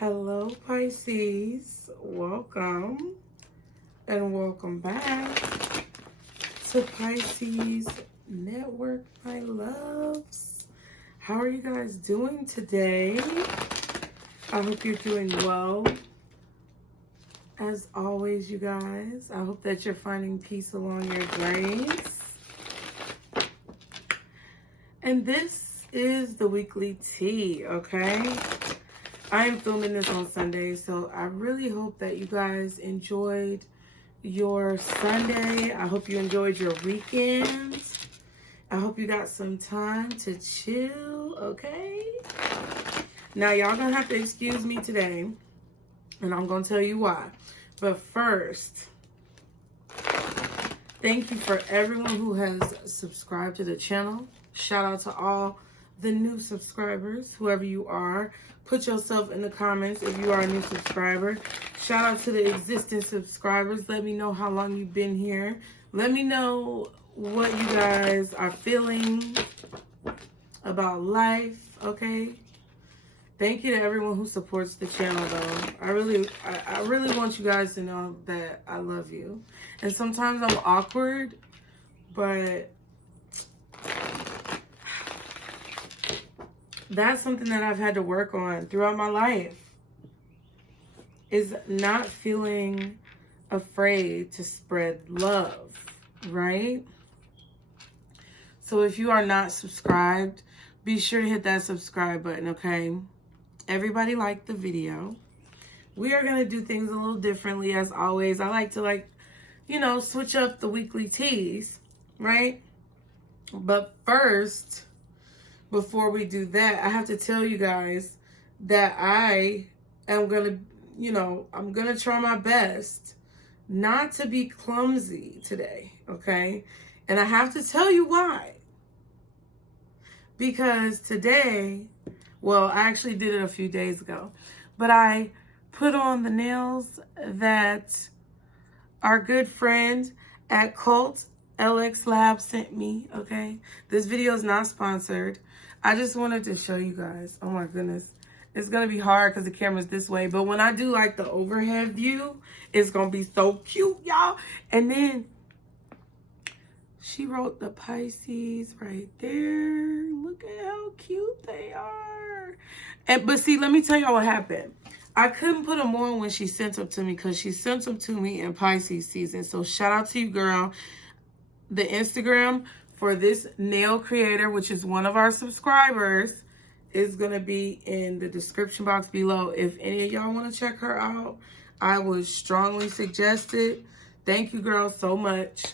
Hello, Pisces. Welcome and welcome back to Pisces Network, my loves. How are you guys doing today? I hope you're doing well. As always, you guys, I hope that you're finding peace along your journeys. And this is the weekly tea, okay? I am filming this on Sunday, so I really hope that you guys enjoyed your Sunday. I hope you enjoyed your weekend. I hope you got some time to chill, okay? Now, y'all gonna have to excuse me today, and I'm gonna tell you why. But first, thank you for everyone who has subscribed to the channel. Shout out to all the new subscribers, whoever you are. Put yourself in the comments if you are a new subscriber. Shout out to the existing subscribers. Let me know how long you've been here. Let me know what you guys are feeling about life, okay? Thank you to everyone who supports the channel, though. I really want you guys to know that I love you. And sometimes I'm awkward, but that's something that I've had to work on throughout my life, is not feeling afraid to spread love, right? So if you are not subscribed, be sure to hit that subscribe button, okay? Everybody liked the video. We are going to do things a little differently, as always. I like to, switch up the weekly teas, right? But first, before we do that, I have to tell you guys that I am going to, I'm going to try my best not to be clumsy today, okay? And I have to tell you why. Because today, well, I actually did it a few days ago, but I put on the nails that our good friend at Cult LX Lab sent me, okay? This video is not sponsored. I just wanted to show you guys. Oh my goodness. It's going to be hard because the camera's this way. But when I do like the overhead view, it's going to be so cute, y'all. And then she wrote the Pisces right there. Look at how cute they are. But see, let me tell y'all what happened. I couldn't put them on when she sent them to me because she sent them to me in Pisces season. So shout out to you, girl. The Instagram for this nail creator, which is one of our subscribers, is going to be in the description box below. If any of y'all want to check her out, I would strongly suggest it. Thank you, girl, so much.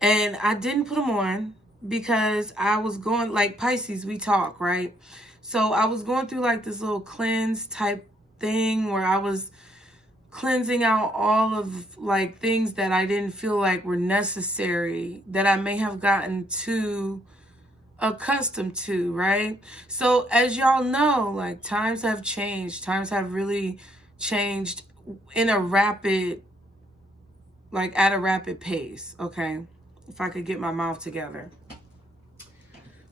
And I didn't put them on because I was going, like Pisces, we talk, right? So I was going through like this little cleanse type thing where I was cleansing out all of like things that I didn't feel like were necessary, that I may have gotten too accustomed to, right? So as y'all know, like times have changed. Times have really changed in a rapid, like at a rapid pace, okay? If I could get my mouth together.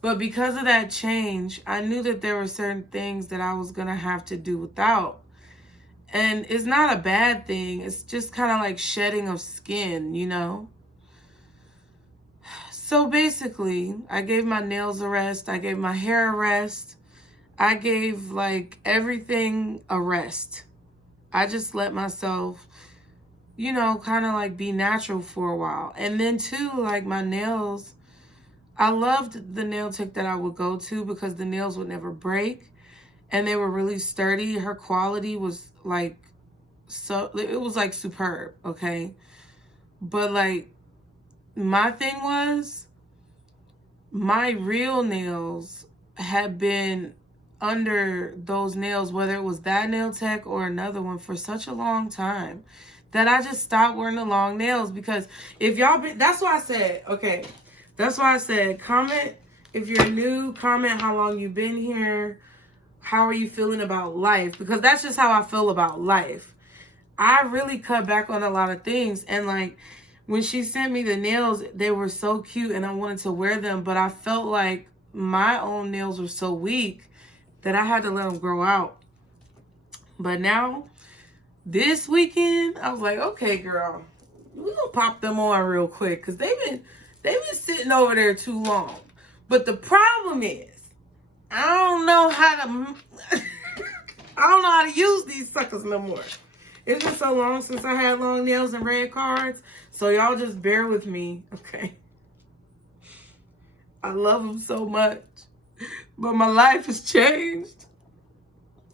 But because of that change, I knew that there were certain things that I was gonna have to do without. And it's not a bad thing. It's just kind of like shedding of skin, you know? So basically, I gave my nails a rest. I gave my hair a rest. I gave like everything a rest. I just let myself, kind of like be natural for a while. And then too, like my nails, I loved the nail tech that I would go to because the nails would never break. And they were really sturdy. Her quality was like, it was like superb, okay? But like, my thing was, my real nails had been under those nails, whether it was that nail tech or another one, for such a long time that I just stopped wearing the long nails. Because if y'all been, that's why I said, okay, that's why I said, comment if you're new, comment how long you've been here. How are you feeling about life? Because that's just how I feel about life. I really cut back on a lot of things. And like, when she sent me the nails, they were so cute and I wanted to wear them. But I felt like my own nails were so weak that I had to let them grow out. But now, this weekend, I was like, okay, girl, we're gonna pop them on real quick because they've been sitting over there too long. But the problem is, I don't know how to I don't know how to use these suckers no more. It's been so long since I had long nails and red cards, so y'all just bear with me, okay? I love them so much, but my life has changed.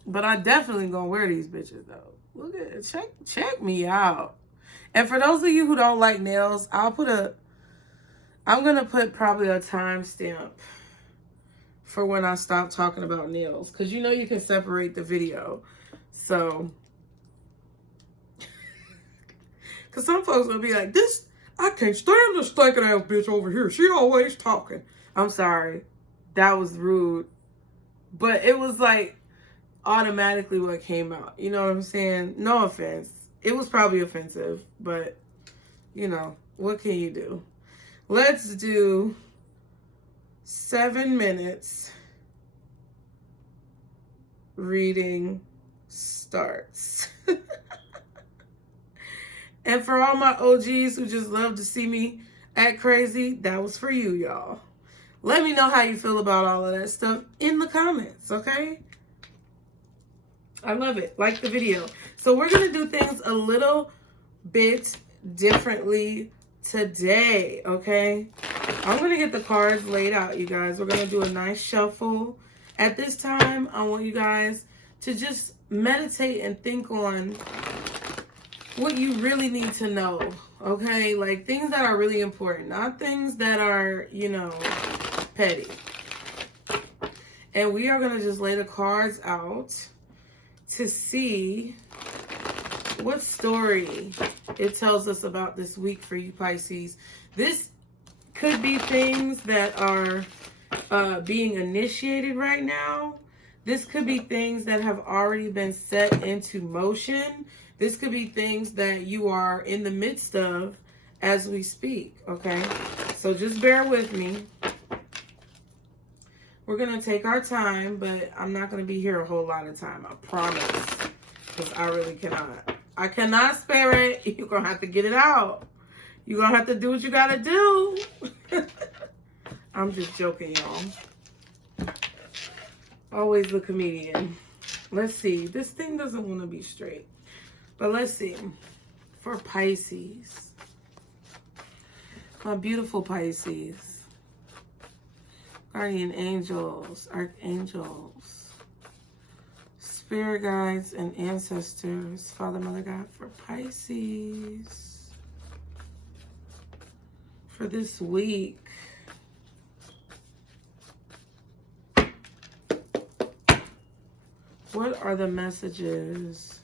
But I definitely gonna wear these bitches though. Look at it. Check me out. And for those of you who don't like nails, I'm gonna put probably a timestamp for when I stop talking about nails, because you know you can separate the video. So, because some folks will be like, this, I can't stand this stinking ass bitch over here. She always talking. I'm sorry. That was rude. But it was like automatically what came out. You know what I'm saying? No offense. It was probably offensive, but you know, what can you do? Let's do 7 minutes. Reading starts. And for all my OGs who just love to see me act crazy, that was for you, y'all. Let me know how you feel about all of that stuff in the comments, okay? I love it. Like the video. So we're going to do things a little bit differently today, okay? I'm going to get the cards laid out, you guys. We're going to do a nice shuffle. At this time, I want you guys to just meditate and think on what you really need to know, okay? Like things that are really important, not things that are, you know, petty. And we are going to just lay the cards out to see what story it tells us about this week for you, Pisces. This could be things that are being initiated right now. This could be things that have already been set into motion. This could be things that you are in the midst of as we speak, okay? So just bear with me. We're going to take our time, but I'm not going to be here a whole lot of time, I promise. Because I really cannot. I cannot spare it. You're going to have to get it out. You're going to have to do what you got to do. I'm just joking, y'all. Always the comedian. Let's see. This thing doesn't want to be straight. But let's see. For Pisces. My beautiful Pisces. Guardian angels. Archangels. Spirit guides and ancestors. Father, Mother God. For Pisces. For this week. What are the messages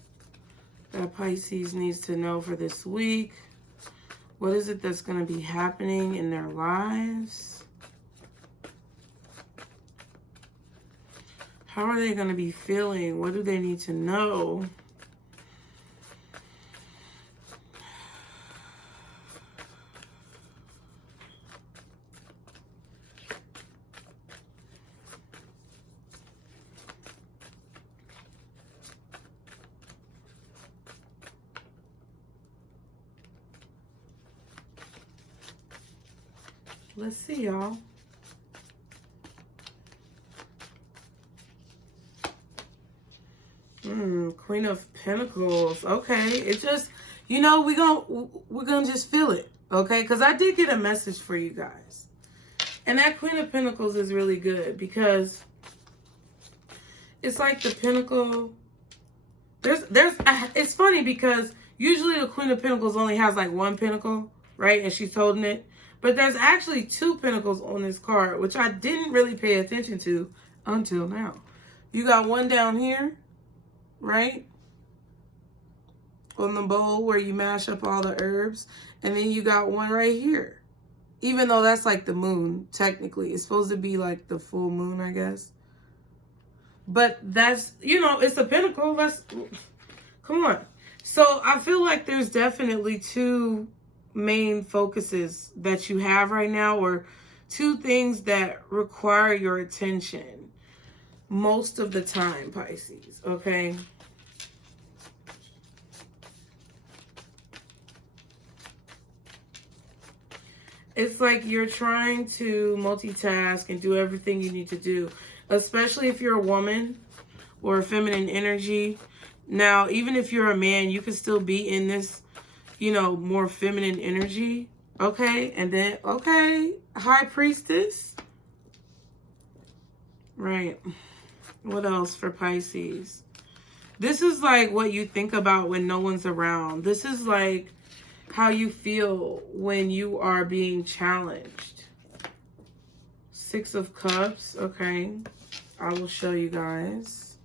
that Pisces needs to know for this week? What is it that's going to be happening in their lives? How are they going to be feeling? What do they need to know? Let's see, y'all. Queen of Pentacles. Okay, it just, you know, we're gonna just feel it, okay? Because I did get a message for you guys, and that Queen of Pentacles is really good because it's like the Pentacle. It's funny because usually the Queen of Pentacles only has like one pentacle, right? And she's holding it. But there's actually 2 pentacles on this card, which I didn't really pay attention to until now. You got one down here, right? On the bowl where you mash up all the herbs. And then you got one right here. Even though that's like the moon, technically. It's supposed to be like the full moon, I guess. But that's, you know, it's a pentacle. Come on. So I feel like there's definitely 2 main focuses that you have right now, or 2 things that require your attention. most of the time, Pisces, okay? It's like you're trying to multitask and do everything you need to do, especially if you're a woman or a feminine energy. Now, even if you're a man, you can still be in this, you know, more feminine energy, okay? And then, okay, High Priestess. Right. What else for Pisces? This is like what you think about when no one's around. This is like how you feel when you are being challenged. Six of Cups. Okay. I will show you guys.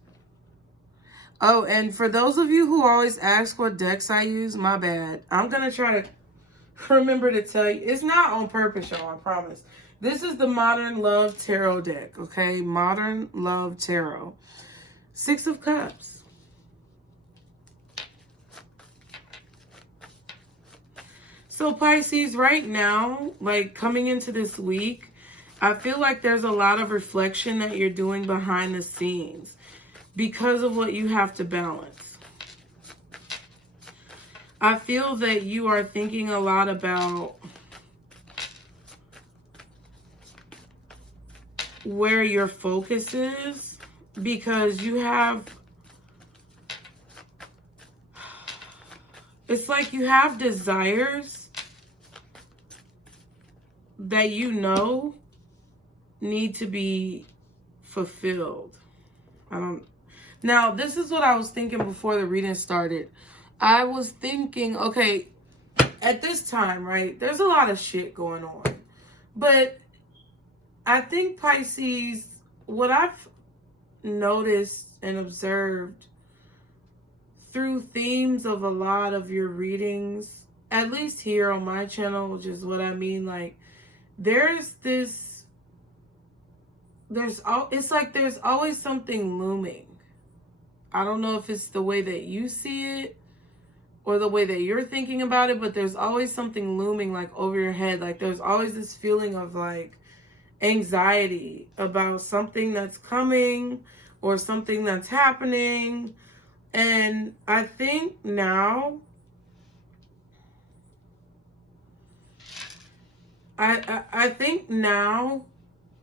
Oh, and for those of you who always ask what decks I use, my bad. I'm going to try to remember to tell you. It's not on purpose, y'all, I promise. This is the Modern Love Tarot deck, okay? Modern Love Tarot. Six of Cups. So Pisces, right now, like coming into this week, I feel like there's a lot of reflection that you're doing behind the scenes because of what you have to balance. I feel that you are thinking a lot about where your focus is, because you have, it's like you have desires that you know need to be fulfilled. Now, this is what I was thinking before the reading started. I was thinking, okay, at this time, right, there's a lot of shit going on. But I think, Pisces, what I've noticed and observed through themes of a lot of your readings, at least here on my channel, which is what I mean, like, there's this, it's like there's always something looming. I don't know if it's the way that you see it or the way that you're thinking about it, but there's always something looming, like, over your head. Like, there's always this feeling of, like, anxiety about something that's coming or something that's happening. And I think now, I think now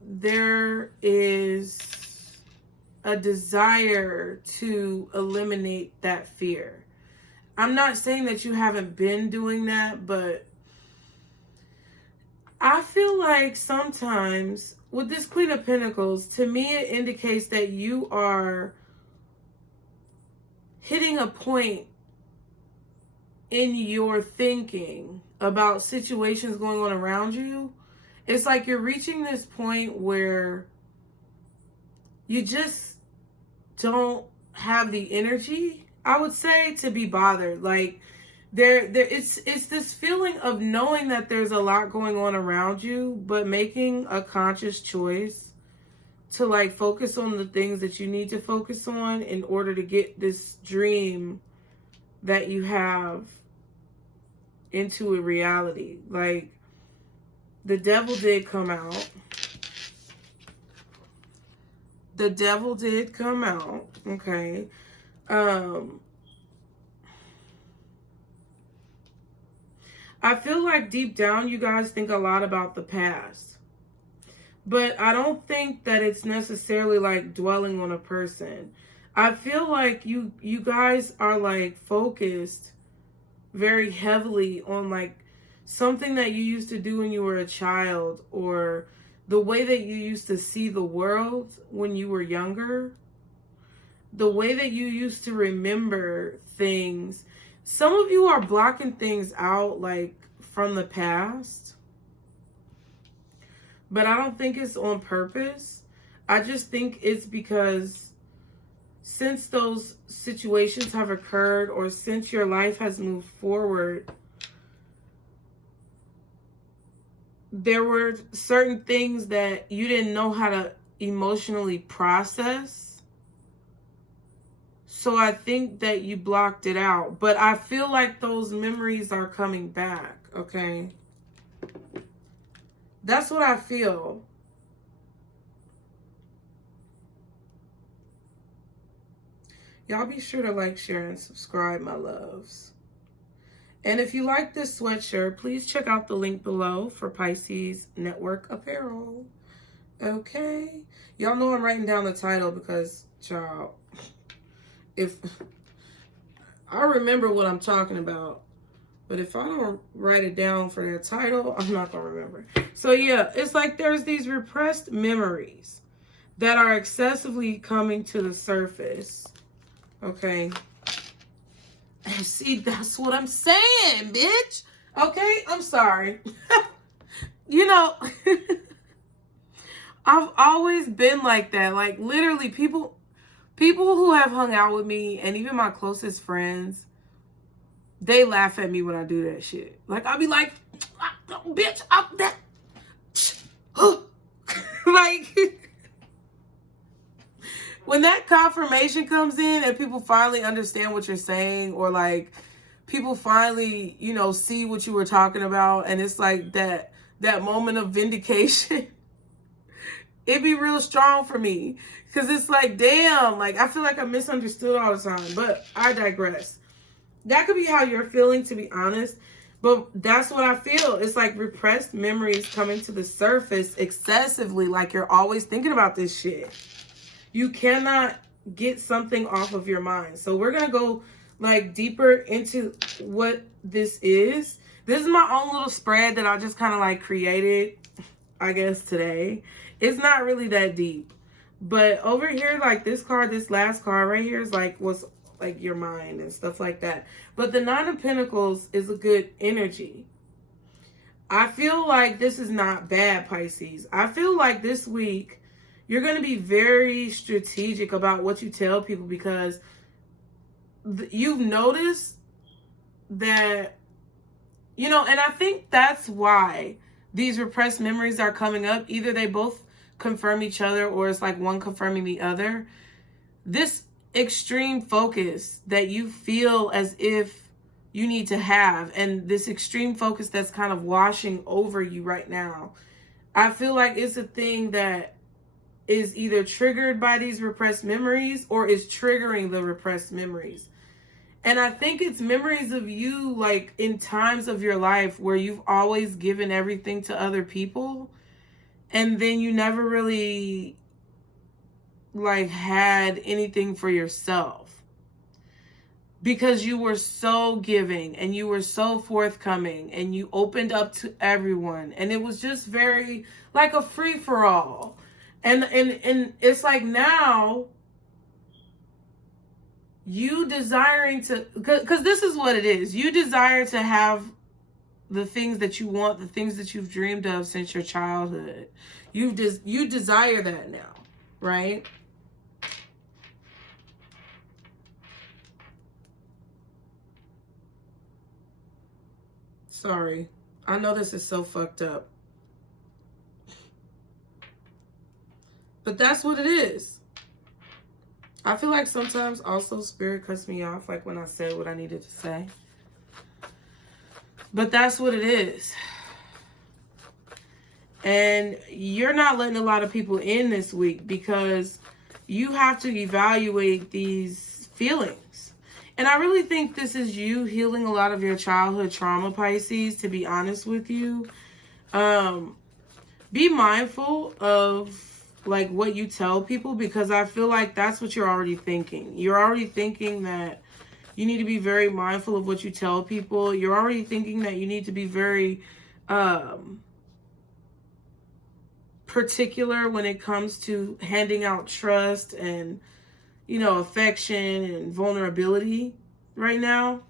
there is a desire to eliminate that fear. I'm not saying that you haven't been doing that, but I feel like sometimes with this Queen of Pentacles, to me, it indicates that you are hitting a point in your thinking about situations going on around you. It's like you're reaching this point where you just don't have the energy, I would say, to be bothered. Like, it's this feeling of knowing that there's a lot going on around you, but making a conscious choice to, like, focus on the things that you need to focus on in order to get this dream that you have into a reality. Like, the devil did come out. The devil did come out, okay? I feel like deep down you guys think a lot about the past. But I don't think that it's necessarily like dwelling on a person. I feel like you guys are like focused very heavily on like something that you used to do when you were a child, or the way that you used to see the world when you were younger, the way that you used to remember things. Some of you are blocking things out, like, from the past. But I don't think it's on purpose. I just think it's because since those situations have occurred, or since your life has moved forward, there were certain things that you didn't know how to emotionally process. So I think that you blocked it out. But I feel like those memories are coming back, okay? That's what I feel. Y'all be sure to like, share, and subscribe, my loves. And if you like this sweatshirt, please check out the link below for Pisces Network Apparel. Okay? Y'all know I'm writing down the title because, child, if I remember what I'm talking about, but if I don't write it down for their title, I'm not going to remember. So yeah, it's like there's these repressed memories that are excessively coming to the surface. Okay? And see, that's what I'm saying, bitch. Okay? I'm sorry. You know, I've always been like that. Like, literally, people who have hung out with me and even my closest friends, they laugh at me when I do that shit. Like, I'll be like, bitch, like, when that confirmation comes in and people finally understand what you're saying, or like people finally, you know, see what you were talking about, and it's like that moment of vindication, it'd be real strong for me. Because it's like, damn, like, I feel like I'm misunderstood all the time. But I digress. That could be how you're feeling, to be honest. But that's what I feel. It's like repressed memories coming to the surface excessively. Like, you're always thinking about this shit. You cannot get something off of your mind. So we're going to go, like, deeper into what this is. This is my own little spread that I just kind of, like, created, I guess, today. It's not really that deep. But over here, like, this card, this last card right here is, like, what's, like, your mind and stuff like that. But the Nine of Pentacles is a good energy. I feel like this is not bad, Pisces. I feel like this week you're going to be very strategic about what you tell people, because you've noticed that, you know, and I think that's why these repressed memories are coming up. Either they both confirm each other, or it's like one confirming the other. This extreme focus that you feel as if you need to have, and this extreme focus that's kind of washing over you right now, I feel like it's a thing that is either triggered by these repressed memories or is triggering the repressed memories. And I think it's memories of you, like, in times of your life where you've always given everything to other people, and then you never really, like, had anything for yourself, because you were so giving and you were so forthcoming and you opened up to everyone, and it was just very like a free-for-all. And it's like now you desiring to, because this is what it is. You desire to have the things that you want, the things that you've dreamed of since your childhood. You desire that now, right? Sorry. I know this is so fucked up. But that's what it is. I feel like sometimes also Spirit cuts me off, like when I said what I needed to say. But that's what it is. And you're not letting a lot of people in this week because you have to evaluate these feelings. And I really think this is you healing a lot of your childhood trauma, Pisces, to be honest with you. Be mindful of, like, what you tell people, because I feel like that's what you're already thinking. You're already thinking that you need to be very mindful of what you tell people. You're already thinking that you need to be very particular when it comes to handing out trust and, you know, affection and vulnerability right now.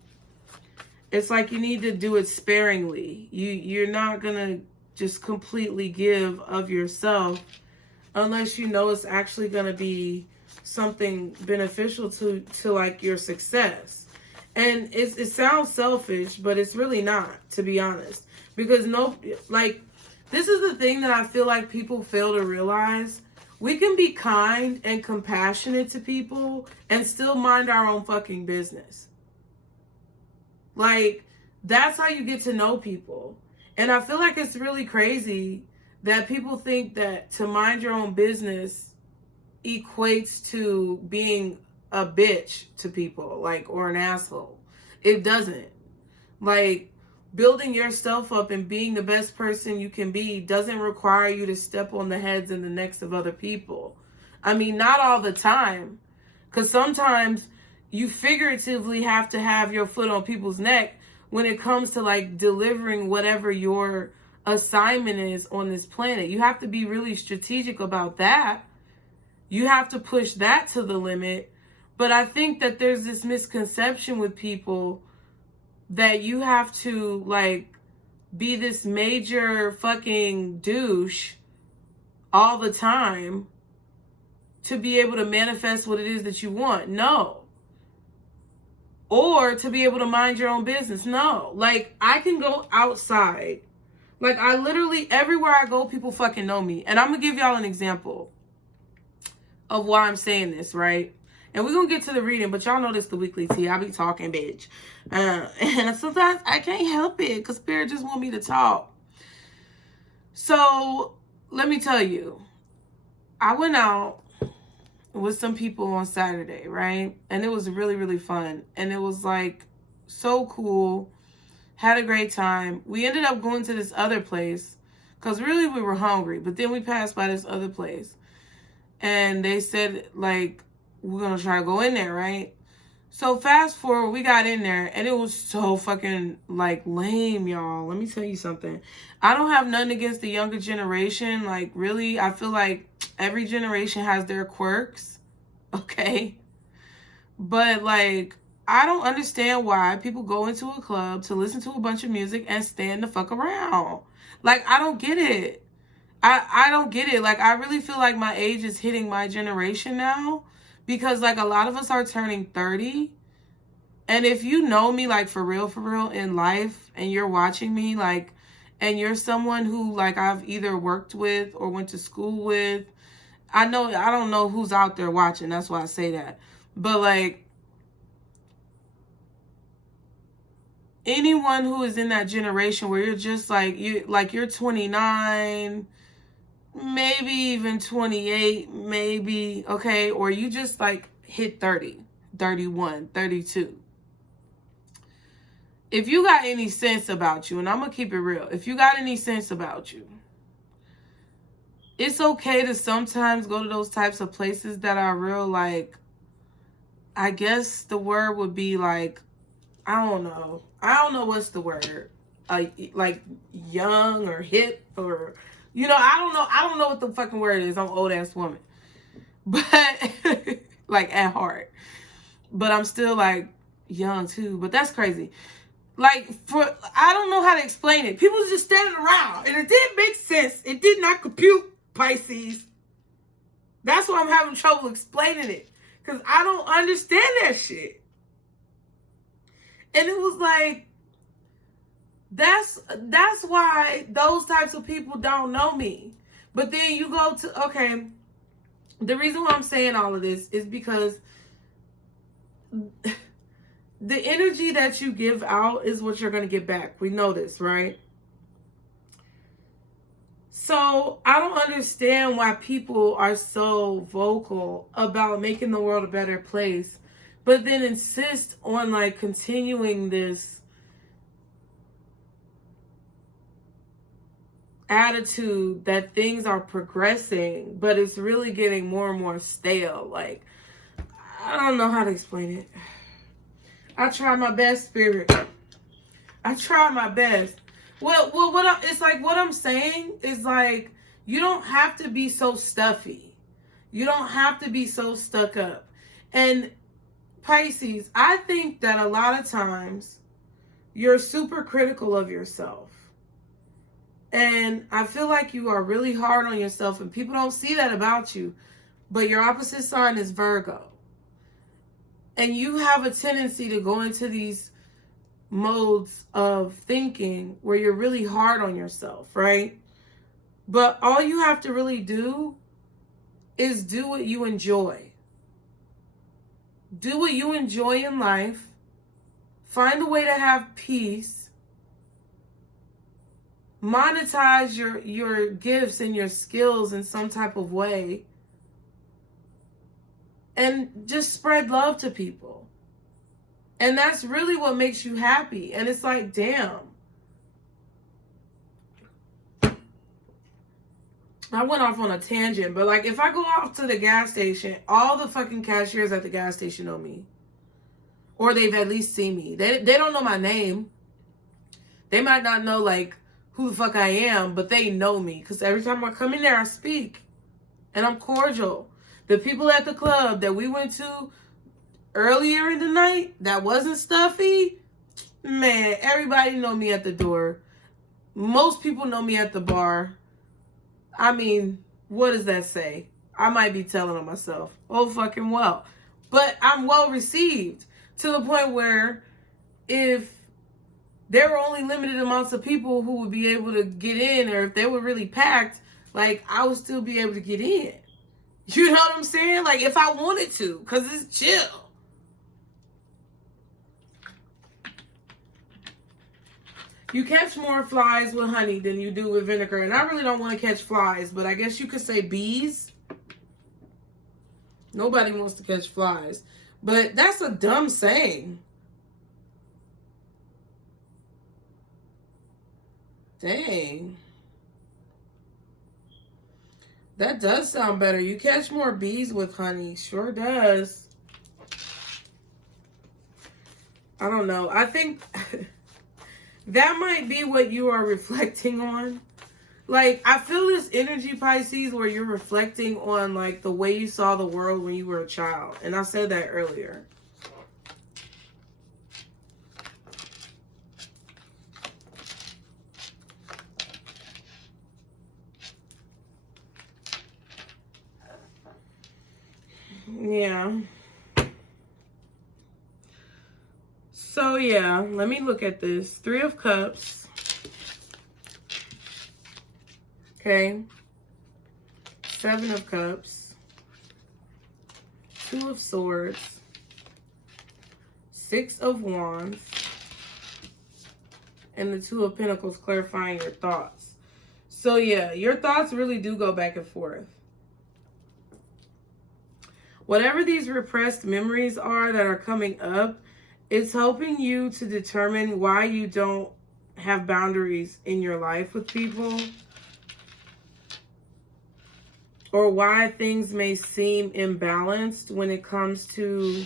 It's like you need to do it sparingly. You're not gonna just completely give of yourself unless you know it's actually gonna be something beneficial to like your success. And it sounds selfish, but it's really not, to be honest. Because this is the thing that I feel like people fail to realize. We can be kind and compassionate to people and still mind our own fucking business. Like, that's how you get to know people. And I feel like it's really crazy that people think that to mind your own business equates to being a bitch to people, like, or an asshole. It doesn't. Like, building yourself up and being the best person you can be doesn't require you to step on the heads and the necks of other people. I mean, not all the time. Because sometimes you figuratively have to have your foot on people's neck when it comes to, like, delivering whatever your assignment is on this planet. You have to be really strategic about that. You have to push that to the limit. But I think that there's this misconception with people that you have to, like, be this major fucking douche all the time to be able to manifest what it is that you want. No. Or to be able to mind your own business. No. Like, I can go outside. Like, I literally, everywhere I go, people fucking know me. And I'm going to give y'all an example of why I'm saying this, right? And we're going to get to the reading, but y'all know this the weekly tea. I be talking, bitch. And sometimes I can't help it because Spirit just want me to talk. So, let me tell you. I went out with some people on Saturday, right? And it was really, really fun. And it was, like, so cool. Had a great time. We ended up going to this other place because really we were hungry. But then we passed by this other place. And they said, like, we're going to try to go in there, right? So fast forward, we got in there, and it was so fucking, like, lame, y'all. Let me tell you something. I don't have nothing against the younger generation. Like, really, I feel like every generation has their quirks, okay? But, like, I don't understand why people go into a club to listen to a bunch of music and stand the fuck around. Like, I don't get it. I don't get it. Like, I really feel like my age is hitting my generation now. Because, like, a lot of us are turning 30. And if you know me, like, for real in life, and you're watching me, like, and you're someone who, like, I've either worked with or went to school with, I don't know who's out there watching. That's why I say that. But, like, anyone who is in that generation where you're just, like, you're 29, maybe even 28, maybe, okay? Or you just, like, hit 30, 31, 32. If you got any sense about you, and I'm going to keep it real. If you got any sense about you, it's okay to sometimes go to those types of places that are real, like, I guess the word would be, like, I don't know what's the word. Like, young or hip or... You know, I don't know what the fucking word is. I'm an old ass woman. But, like, at heart. But I'm still, like, young too. But that's crazy. Like, I don't know how to explain it. People just standing around. And it didn't make sense. It did not compute, Pisces. That's why I'm having trouble explaining it. Because I don't understand that shit. And it was like, that's why those types of people don't know me. But then you go to, okay, the reason why I'm saying all of this is because the energy that you give out is what you're going to get back. We know this, right? So I don't understand why people are so vocal about making the world a better place, but then insist on, like, continuing this attitude that things are progressing, but it's really getting more and more stale. Like, I don't know how to explain it. I try my best, Spirit. I try my best. Well, it's like what I'm saying is, like, you don't have to be so stuffy. You don't have to be so stuck up. And Pisces, I think that a lot of times you're super critical of yourself. And I feel like you are really hard on yourself, and people don't see that about you. But your opposite sign is Virgo. And you have a tendency to go into these modes of thinking where you're really hard on yourself, right? But all you have to really do is do what you enjoy. Do what you enjoy in life. Find a way to have peace. Monetize your gifts and your skills in some type of way. and just spread love to people. And that's really what makes you happy. And it's like, damn. I went off on a tangent, but like if I go out to the gas station, all the fucking cashiers at the gas station know me. Or they've at least seen me. They don't know my name. They might not know like who the fuck I am, but they know me. Because every time I come in there, I speak. And I'm cordial. The people at the club that we went to earlier in the night that wasn't stuffy, man, everybody know me at the door. Most people know me at the bar. I mean, what does that say? I might be telling on myself. Oh, fucking well. But I'm well received to the point where if there were only limited amounts of people who would be able to get in, or if they were really packed, like, I would still be able to get in. You know what I'm saying? Like, if I wanted to, because it's chill. You catch more flies with honey than you do with vinegar. And I really don't want to catch flies, but I guess you could say bees. Nobody wants to catch flies. But that's a dumb saying. Dang. That does sound better. You catch more bees with honey. Sure does. I don't know. I think that might be what you are reflecting on. Like, I feel this energy, Pisces, where you're reflecting on, like, the way you saw the world when you were a child. And I said that earlier. Yeah. So, yeah, let me look at this. 3 of Cups. Okay. 7 of Cups. 2 of Swords. 6 of Wands. And the 2 of Pentacles, clarifying your thoughts. So, yeah, your thoughts really do go back and forth. Whatever these repressed memories are that are coming up, it's helping you to determine why you don't have boundaries in your life with people. Or why things may seem imbalanced when it comes to,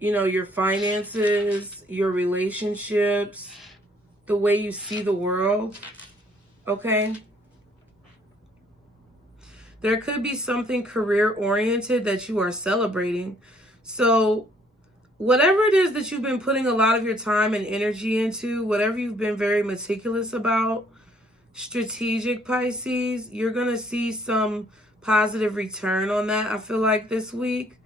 you know, your finances, your relationships, the way you see the world. Okay? There could be something career-oriented that you are celebrating. So whatever it is that you've been putting a lot of your time and energy into, whatever you've been very meticulous about, strategic Pisces, you're going to see some positive return on that, I feel like, this week.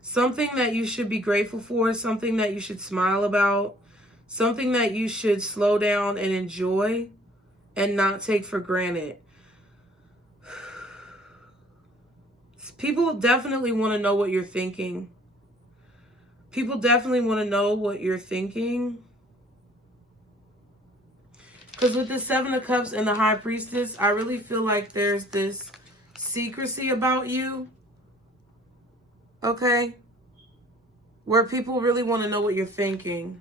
Something that you should be grateful for, something that you should smile about, something that you should slow down and enjoy and not take for granted. People definitely want to know what you're thinking. People definitely want to know what you're thinking. Because with the 7 of Cups and the High Priestess, I really feel like there's this secrecy about you. Okay? Where people really want to know what you're thinking.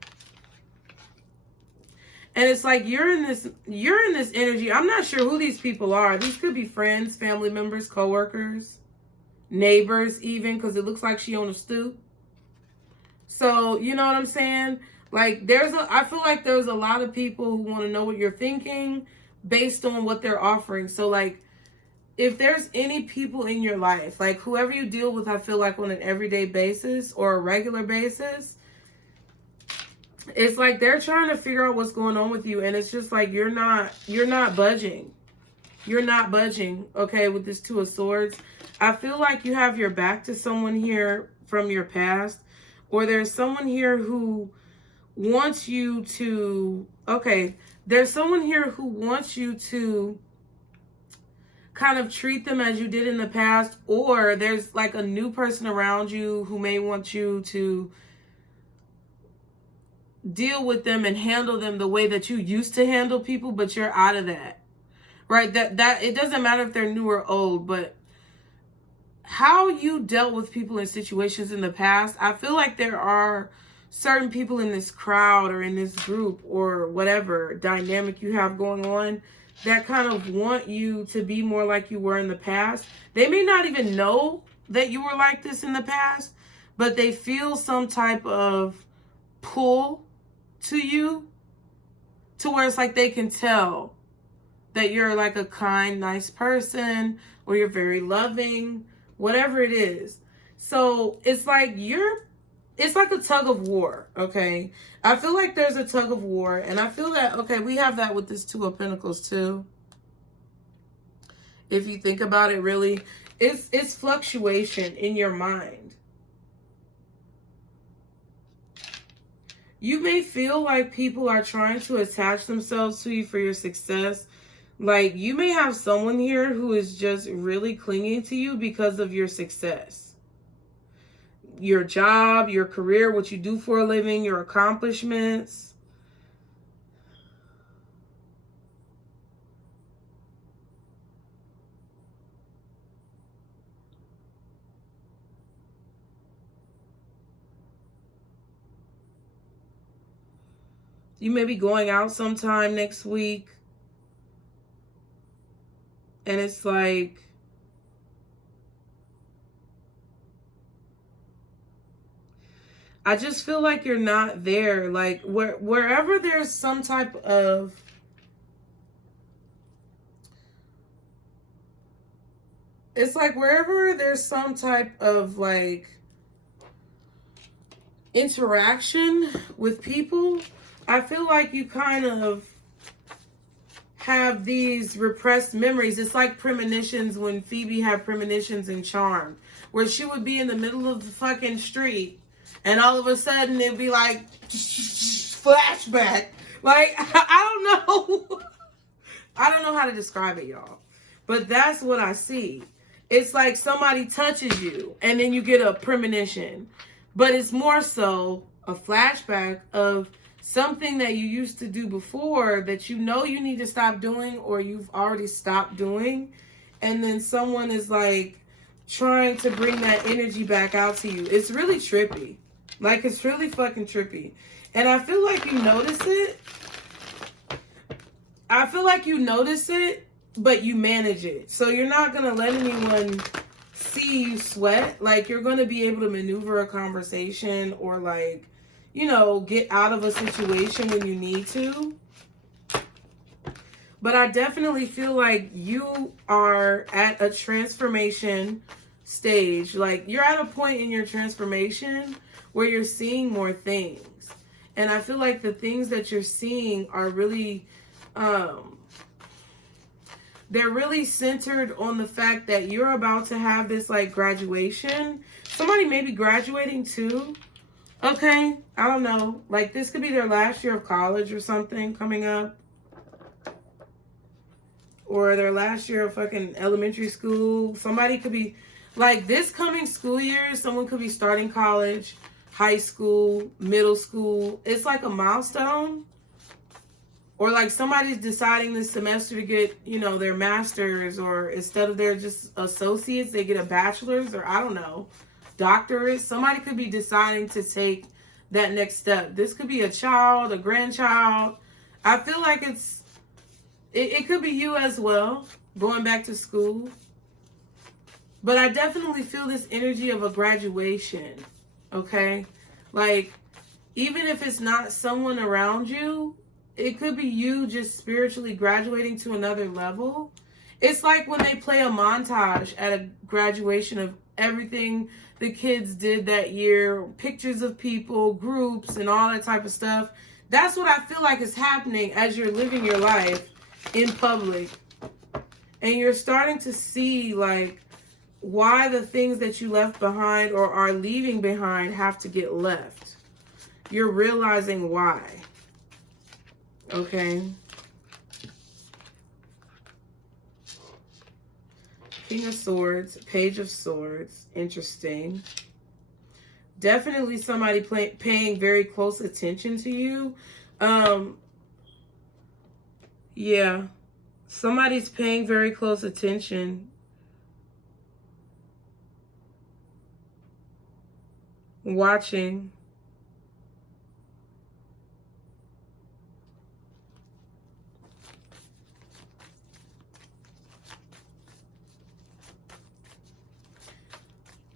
And it's like you're in this energy. I'm not sure who these people are. These could be friends, family members, coworkers, neighbors even, because it looks like she on a stoop. So, you know what I'm saying? Like, I feel like there's a lot of people who want to know what you're thinking based on what they're offering. So, like, if there's any people in your life, like whoever you deal with, I feel like on an everyday basis or a regular basis, it's like they're trying to figure out what's going on with you. And it's just like, you're not budging. You're not budging, okay, with this 2 of Swords. I feel like you have your back to someone here from your past. Or there's someone here who wants you to, okay, there's someone here who wants you to kind of treat them as you did in the past. Or there's like a new person around you who may want you to deal with them and handle them the way that you used to handle people, but you're out of that. Right? That it doesn't matter if they're new or old, but how you dealt with people in situations in the past. I feel like there are certain people in this crowd or in this group or whatever dynamic you have going on that kind of want you to be more like you were in the past. They may not even know that you were like this in the past, but they feel some type of pull to you, to where it's like they can tell that you're like a kind, nice person, or you're very loving, whatever it is. So it's like it's like a tug of war, okay? I feel like there's a tug of war, and I feel that, okay, we have that with this Two of Pentacles too. If you think about it, really, it's fluctuation in your mind. You may feel like people are trying to attach themselves to you for your success. Like, you may have someone here who is just really clinging to you because of your success. Your job, your career, what you do for a living, your accomplishments. You may be going out sometime next week, and it's like, I just feel like you're not there. Like, wherever there's some type of it's like wherever there's some type of like interaction with people, I feel like you kind of have these repressed memories. It's like premonitions, when Phoebe had premonitions in Charmed, where she would be in the middle of the fucking street and all of a sudden it'd be like flashback. Like, I don't know. I don't know how to describe it, y'all. But that's what I see. It's like somebody touches you and then you get a premonition. But it's more so a flashback of something that you used to do before that you know you need to stop doing, or you've already stopped doing. And then someone is like trying to bring that energy back out to you. It's really trippy. Like, it's really fucking trippy. And I feel like you notice it. I feel like you notice it, but you manage it. So you're not going to let anyone see you sweat. Like, you're going to be able to maneuver a conversation, or like, you know, get out of a situation when you need to. But I definitely feel like you are at a transformation stage. Like, you're at a point in your transformation where you're seeing more things. And I feel like the things that you're seeing are really, they're really centered on the fact that you're about to have this like graduation. Somebody may be graduating too. Okay, I don't know. Like, this could be their last year of college or something coming up. Or their last year of fucking elementary school. Somebody could be, like, this coming school year, someone could be starting college, high school, middle school. It's like a milestone. Or like somebody's deciding this semester to get, you know, their master's, or instead of their just associates, they get a bachelor's, or I don't know, doctorate. Somebody could be deciding to take that next step. This could be a child, a grandchild. I feel like it could be you as well, going back to school. But I definitely feel this energy of a graduation, okay? Like, even if it's not someone around you, it could be you just spiritually graduating to another level. It's like when they play a montage at a graduation of everything the kids did that year, pictures of people, groups, and all that type of stuff. That's what I feel like is happening as you're living your life in public. And you're starting to see, like, why the things that you left behind or are leaving behind have to get left. You're realizing why. Okay. King of Swords, Page of Swords. Interesting. Definitely somebody paying very close attention to you. Yeah. Somebody's paying very close attention. watching,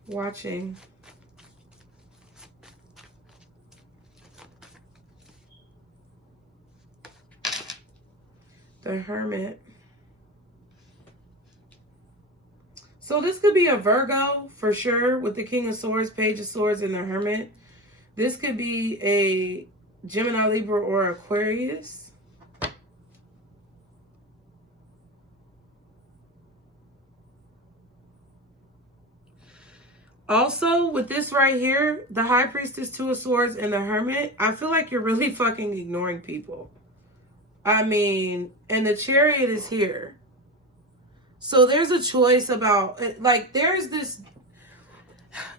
watching, the Hermit. So this could be a Virgo for sure with the King of Swords, Page of Swords, and the Hermit. This could be a Gemini, Libra, or Aquarius. Also, with this right here, the High Priestess, Two of Swords, and the Hermit, I feel like you're really fucking ignoring people. I mean, and the Chariot is here. So there's a choice about, like, there's this,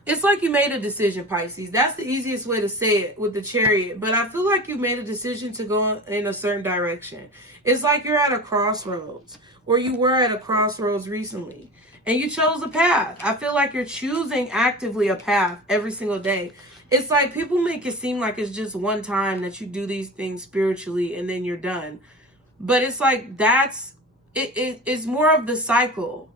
it's like you made a decision, Pisces. That's the easiest way to say it with the Chariot. But I feel like you made a decision to go in a certain direction. It's like you're at a crossroads, or you were at a crossroads recently, and you chose a path. I feel like you're choosing actively a path every single day. It's like people make it seem like it's just one time that you do these things spiritually and then you're done. But it's like it's more of the cycle.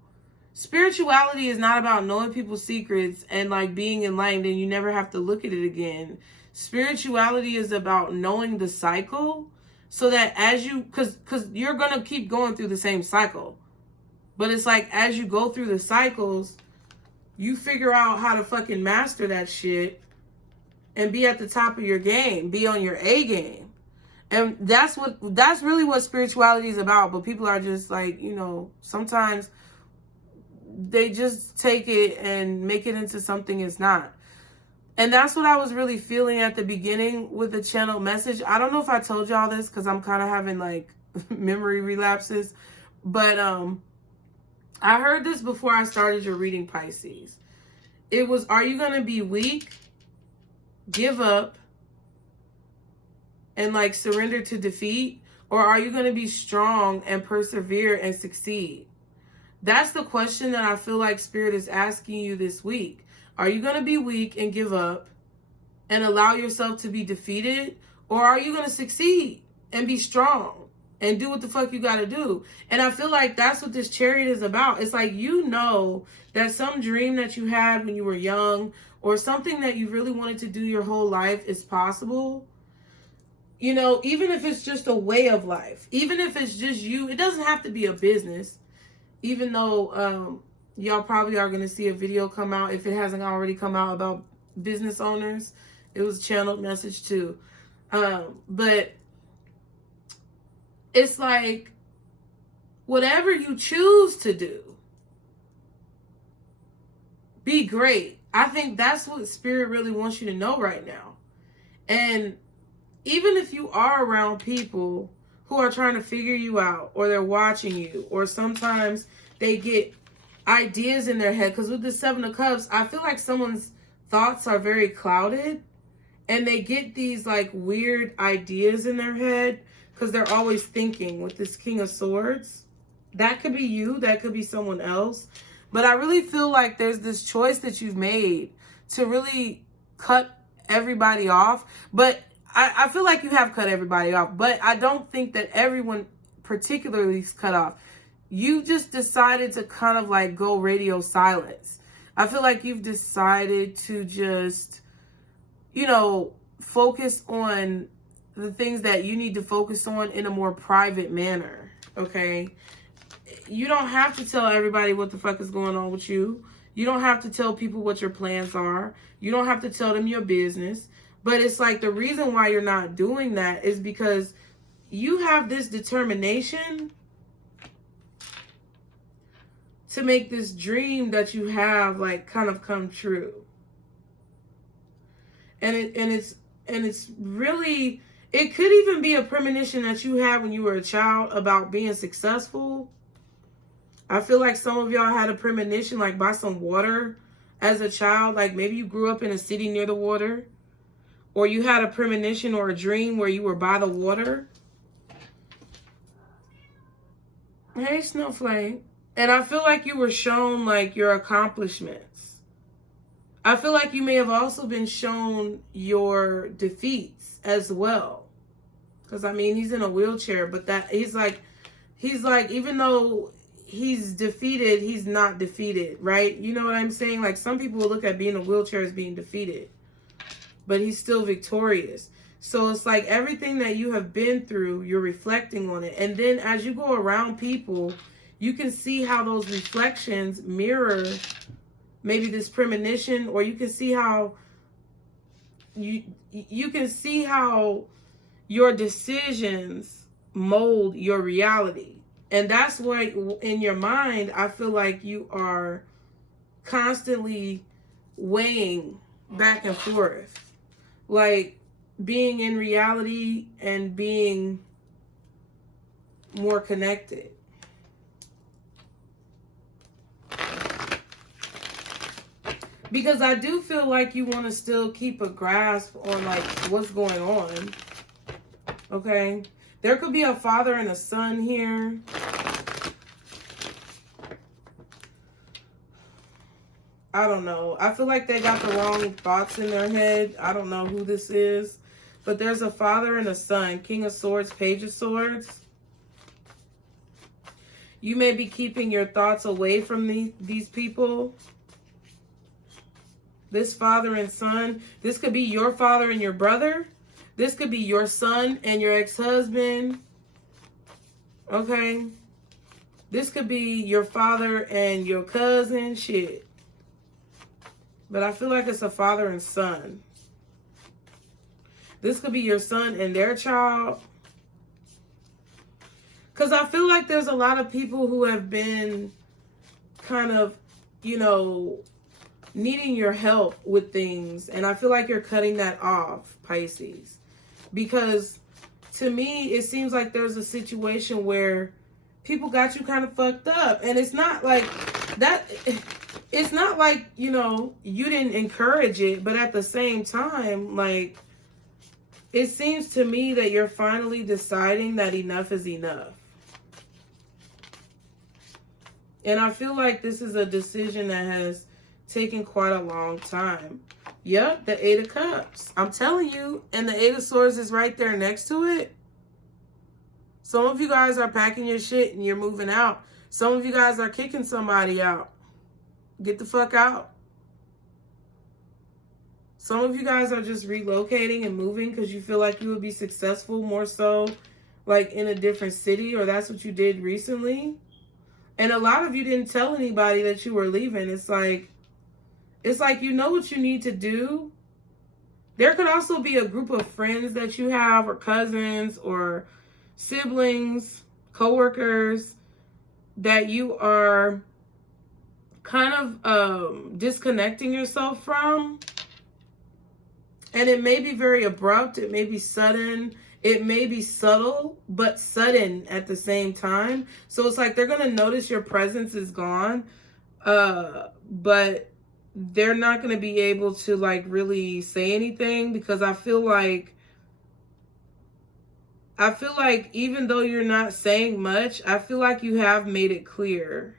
Spirituality is not about knowing people's secrets and like being enlightened and you never have to look at it again. Spirituality is about knowing the cycle so that as you, because you're going to keep going through the same cycle. But it's like as you go through the cycles, you figure out how to fucking master that shit and be at the top of your game, be on your A game. And that's really what spirituality is about. But people are just like, you know, sometimes they just take it and make it into something it's not. And that's what I was really feeling at the beginning with the channel message. I don't know if I told y'all this because I'm kind of having like memory relapses. But I heard this before I started your reading, Pisces. It was, are you going to be weak, give up, and like surrender to defeat? Or are you going to be strong and persevere and succeed? That's the question that I feel like Spirit is asking you this week. Are you going to be weak and give up and allow yourself to be defeated? Or are you going to succeed and be strong and do what the fuck you got to do? And I feel like that's what this Chariot is about. It's like, you know that some dream that you had when you were young or something that you really wanted to do your whole life is possible. You know, even if it's just a way of life, even if it's just you, it doesn't have to be a business. Even though y'all probably are going to see a video come out, if it hasn't already come out, about business owners. It was a channeled message too. But it's like, whatever you choose to do, be great. I think that's what Spirit really wants you to know right now. And even if you are around people who are trying to figure you out, or they're watching you, or sometimes they get ideas in their head, because with the Seven of Cups, I feel like someone's thoughts are very clouded, and they get these like weird ideas in their head because they're always thinking with this King of Swords. That could be you, that could be someone else. But I really feel like there's this choice that you've made to really cut everybody off. But I feel like you have cut everybody off, but I don't think that everyone particularly is cut off. You just decided to kind of like go radio silence. I feel like you've decided to just, you know, focus on the things that you need to focus on in a more private manner, okay? You don't have to tell everybody what the fuck is going on with you. You don't have to tell people what your plans are. You don't have to tell them your business. But it's like the reason why you're not doing that is because you have this determination to make this dream that you have like kind of come true. And it's really, it could even be a premonition that you had when you were a child about being successful. I feel like some of y'all had a premonition like by some water as a child. Like maybe you grew up in a city near the water. Or you had a premonition or a dream where you were by the water. Hey, Snowflake. And I feel like you were shown like your accomplishments. I feel like you may have also been shown your defeats as well. Because, I mean, he's in a wheelchair, but that he's like, even though he's defeated, he's not defeated, right? You know what I'm saying? Like, some people will look at being in a wheelchair as being defeated, but he's still victorious. So it's like everything that you have been through, you're reflecting on it. And then as you go around people, you can see how those reflections mirror maybe this premonition, or you can see how you can see how your decisions mold your reality. And that's why in your mind, I feel like you are constantly weighing back and forth, like being in reality and being more connected. Because I do feel like you want to still keep a grasp on like what's going on. Okay? There could be a father and a son here. I don't know. I feel like they got the wrong thoughts in their head. I don't know who this is. But there's a father and a son. King of Swords, Page of Swords. You may be keeping your thoughts away from these people. This father and son. This could be your father and your brother. This could be your son and your ex-husband. Okay? This could be your father and your cousin. Shit. But I feel like it's a father and son. This could be your son and their child. Because I feel like there's a lot of people who have been kind of, you know, needing your help with things. And I feel like you're cutting that off, Pisces. Because to me, it seems like there's a situation where people got you kind of fucked up. And it's not like that. It's not like, you know, you didn't encourage it. But at the same time, like, it seems to me that you're finally deciding that enough is enough. And I feel like this is a decision that has taken quite a long time. Yep, the Eight of Cups. I'm telling you. And the Eight of Swords is right there next to it. Some of you guys are packing your shit and you're moving out. Some of you guys are kicking somebody out. Get the fuck out. Some of you guys are just relocating and moving because you feel like you would be successful more so like in a different city, or that's what you did recently. And a lot of you didn't tell anybody that you were leaving. It's like you know what you need to do. There could also be a group of friends that you have, or cousins, or siblings, coworkers, that you are kind of disconnecting yourself from. And it may be very abrupt. It may be sudden. It may be subtle, but sudden at the same time. So it's like they're going to notice your presence is gone. But they're not going to be able to like really say anything, because I feel like even though you're not saying much, I feel like you have made it clear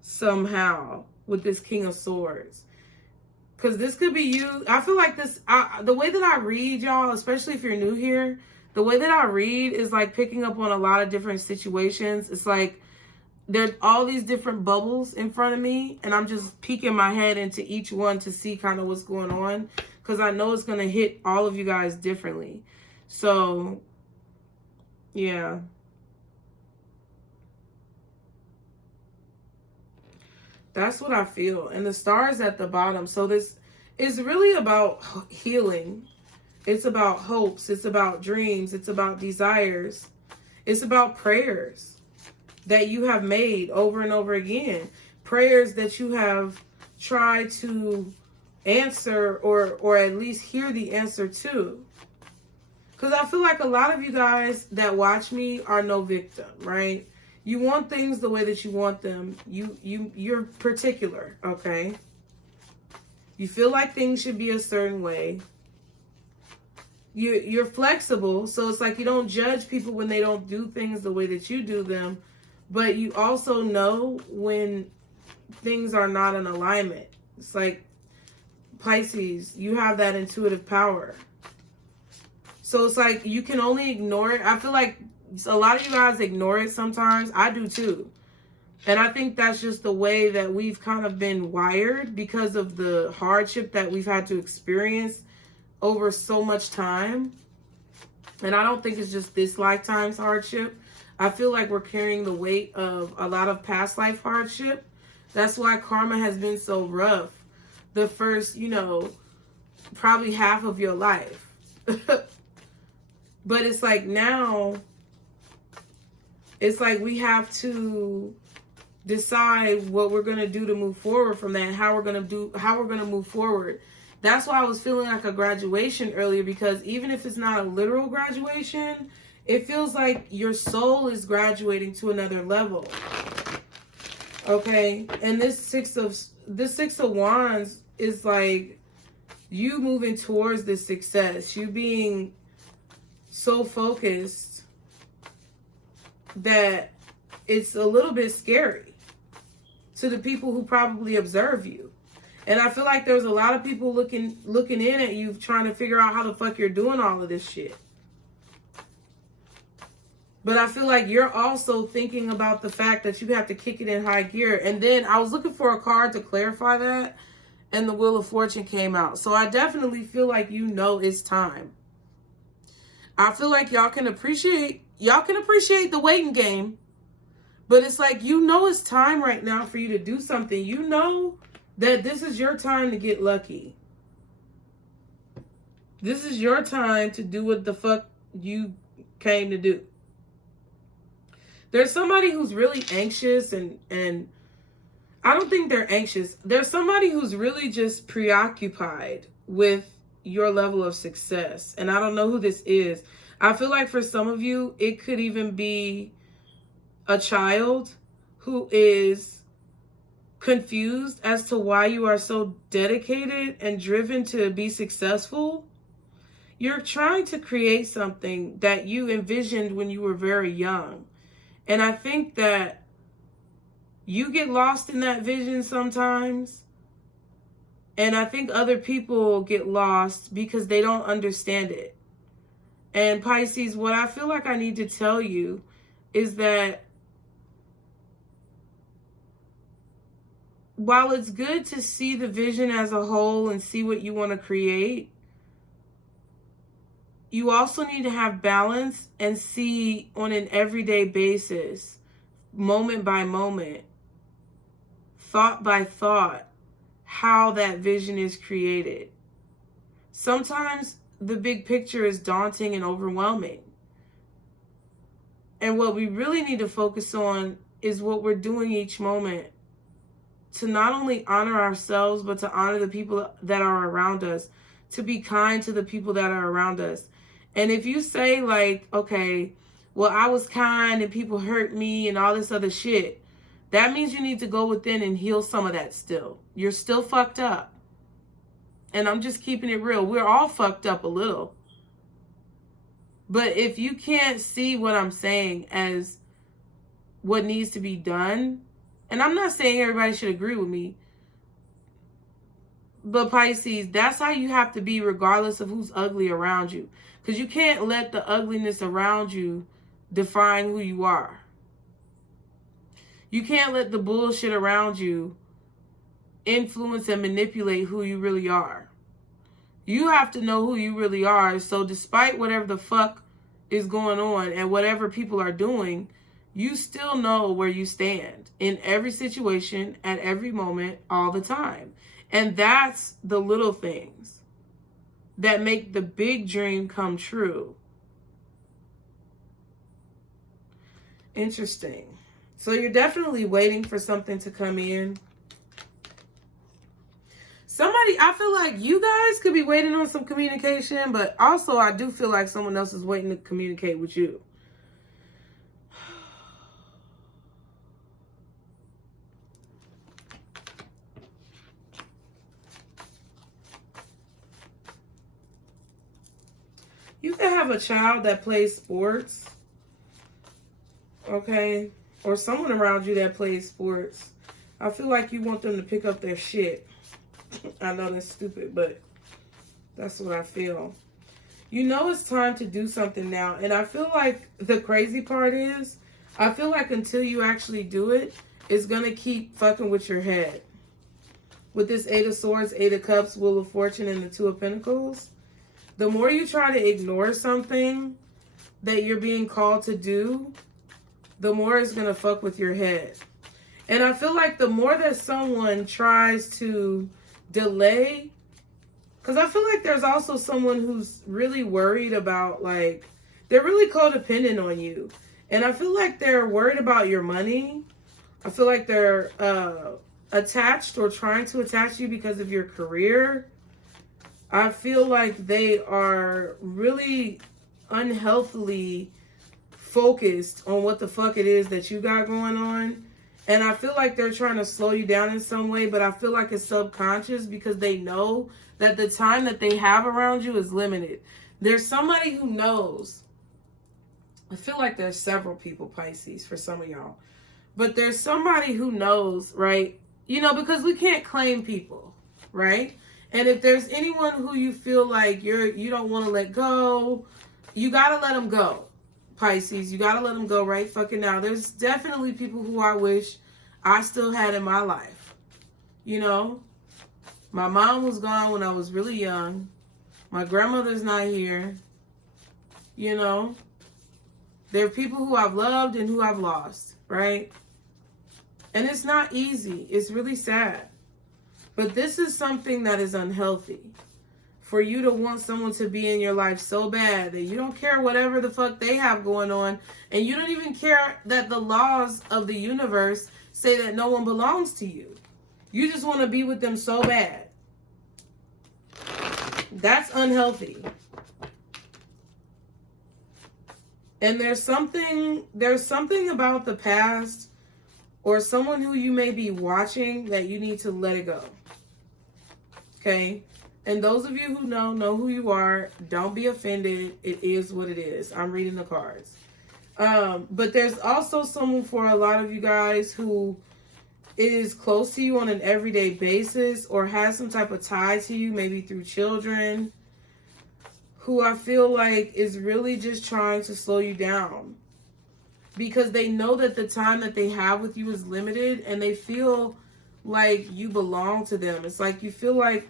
somehow with this King of Swords. Because this could be you. I feel like this, the way that I read, y'all, especially if you're new here, the way that I read is like picking up on a lot of different situations. It's like there's all these different bubbles in front of me, and I'm just peeking my head into each one to see kind of what's going on, because I know it's going to hit all of you guys differently. So, yeah. That's what I feel. And the stars at the bottom. So this is really about healing. It's about hopes. It's about dreams. It's about desires. It's about prayers that you have made over and over again. Prayers that you have tried to answer, or at least hear the answer to. Because I feel like a lot of you guys that watch me are no victim, right? You want things the way that you want them. You're particular, okay? You feel like things should be a certain way. You're flexible, so it's like you don't judge people when they don't do things the way that you do them. But you also know when things are not in alignment. It's like, Pisces, you have that intuitive power. So it's like you can only ignore it. I feel like a lot of you guys ignore it sometimes. I do too. And I think that's just the way that we've kind of been wired because of the hardship that we've had to experience over so much time. And I don't think it's just this lifetime's hardship. I feel like we're carrying the weight of a lot of past life hardship. That's why karma has been so rough the first, you know, probably half of your life. But it's like now, it's like we have to decide what we're going to do to move forward from that, and how we're going to move forward. That's why I was feeling like a graduation earlier, because even if it's not a literal graduation, it feels like your soul is graduating to another level. Okay? And this Six of Wands is like you moving towards this success. You being so focused that it's a little bit scary to the people who probably observe you. And I feel like there's a lot of people looking in at you, trying to figure out how the fuck you're doing all of this shit. But I feel like you're also thinking about the fact that you have to kick it in high gear. And then I was looking for a card to clarify that, and the Wheel of Fortune came out. So I definitely feel like you know it's time. I feel like y'all can appreciate the waiting game. But it's like, you know it's time right now for you to do something. You know that this is your time to get lucky. This is your time to do what the fuck you came to do. There's somebody who's really anxious, and I don't think they're anxious. There's somebody who's really just preoccupied with your level of success. And I don't know who this is. I feel like for some of you, it could even be a child who is confused as to why you are so dedicated and driven to be successful. You're trying to create something that you envisioned when you were very young. And I think that you get lost in that vision sometimes. And I think other people get lost because they don't understand it. And Pisces, what I feel like I need to tell you is that while it's good to see the vision as a whole and see what you want to create, you also need to have balance and see on an everyday basis, moment by moment, thought by thought, how that vision is created. Sometimes the big picture is daunting and overwhelming. And what we really need to focus on is what we're doing each moment to not only honor ourselves, but to honor the people that are around us, to be kind to the people that are around us. And if you say like, okay, well, I was kind and people hurt me and all this other shit, that means you need to go within and heal some of that still. You're still fucked up. And I'm just keeping it real. We're all fucked up a little. But if you can't see what I'm saying as what needs to be done, and I'm not saying everybody should agree with me, but Pisces, that's how you have to be regardless of who's ugly around you. Because you can't let the ugliness around you define who you are. You can't let the bullshit around you influence and manipulate who you really are. You have to know who you really are. So despite whatever the fuck is going on and whatever people are doing, you still know where you stand in every situation, at every moment, all the time. And that's the little things that make the big dream come true. Interesting. So you're definitely waiting for something to come in. Somebody, I feel like you guys could be waiting on some communication, but also I do feel like someone else is waiting to communicate with you. You can have a child that plays sports, okay? Or someone around you that plays sports. I feel like you want them to pick up their shit. I know that's stupid, but that's what I feel. You know it's time to do something now. And I feel like the crazy part is, I feel like until you actually do it, it's going to keep fucking with your head. With this 8 of Swords, 8 of Cups, Wheel of Fortune, and the 2 of Pentacles, the more you try to ignore something that you're being called to do, the more it's going to fuck with your head. And I feel like the more that someone tries to delay, because I feel like there's also someone who's really worried about, like, they're really codependent on you. And I feel like they're worried about your money. I feel like they're attached or trying to attach you because of your career. I feel like they are really unhealthily focused on what the fuck it is that you got going on. And I feel like they're trying to slow you down in some way, but I feel like it's subconscious because they know that the time that they have around you is limited. There's somebody who knows. I feel like there's several people, Pisces, for some of y'all. But there's somebody who knows, right? You know, because we can't claim people, right? And if there's anyone who you feel like you don't want to let go, you got to let them go, Pisces. You got to let them go right fucking now. There's definitely people who I wish I still had in my life. You know, my mom was gone when I was really young. My grandmother's not here. You know, there are people who I've loved and who I've lost, right? And it's not easy. It's really sad. But this is something that is unhealthy. For you to want someone to be in your life so bad that you don't care whatever the fuck they have going on, and you don't even care that the laws of the universe say that no one belongs to you. You just want to be with them so bad. That's unhealthy. And there's something about the past or someone who you may be watching that you need to let it go. Okay? And those of you who know who you are. Don't be offended. It is what it is. I'm reading the cards. But there's also someone for a lot of you guys who is close to you on an everyday basis or has some type of tie to you, maybe through children, who I feel like is really just trying to slow you down. Because they know that the time that they have with you is limited and they feel like you belong to them. It's like you feel like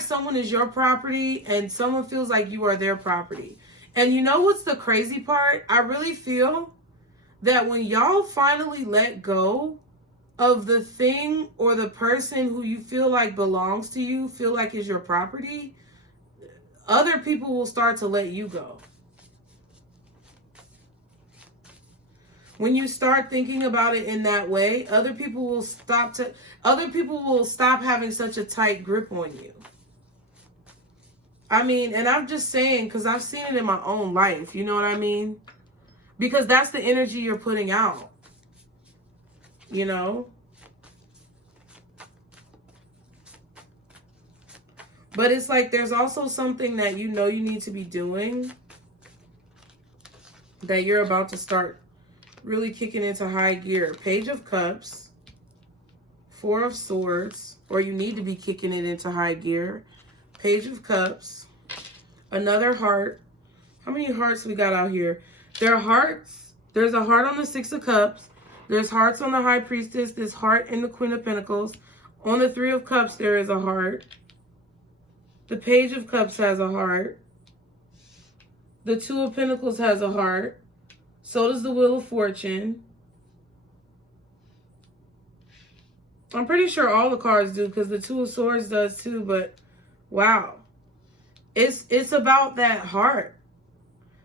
someone is your property and someone feels like you are their property. And you know what's the crazy part? I really feel that when y'all finally let go of the thing or the person who you feel like belongs to you, feel like is your property, other people will start to let you go. When you start thinking about it in that way, other people will stop having such a tight grip on you. I mean, and I'm just saying, because I've seen it in my own life, you know what I mean? Because that's the energy you're putting out. You know? But it's like there's also something that you know you need to be doing that you're about to start really kicking into high gear. Page of Cups, 4 of Swords, or you need to be kicking it into high gear. Page of Cups, another heart. How many hearts we got out here? There are hearts. There's a heart on the 6 of Cups. There's hearts on the High Priestess. There's heart in the Queen of Pentacles. On the 3 of Cups, there is a heart. The Page of Cups has a heart. The 2 of Pentacles has a heart. So does the Wheel of Fortune. I'm pretty sure all the cards do because the 2 of Swords does too, but wow. It's about that heart.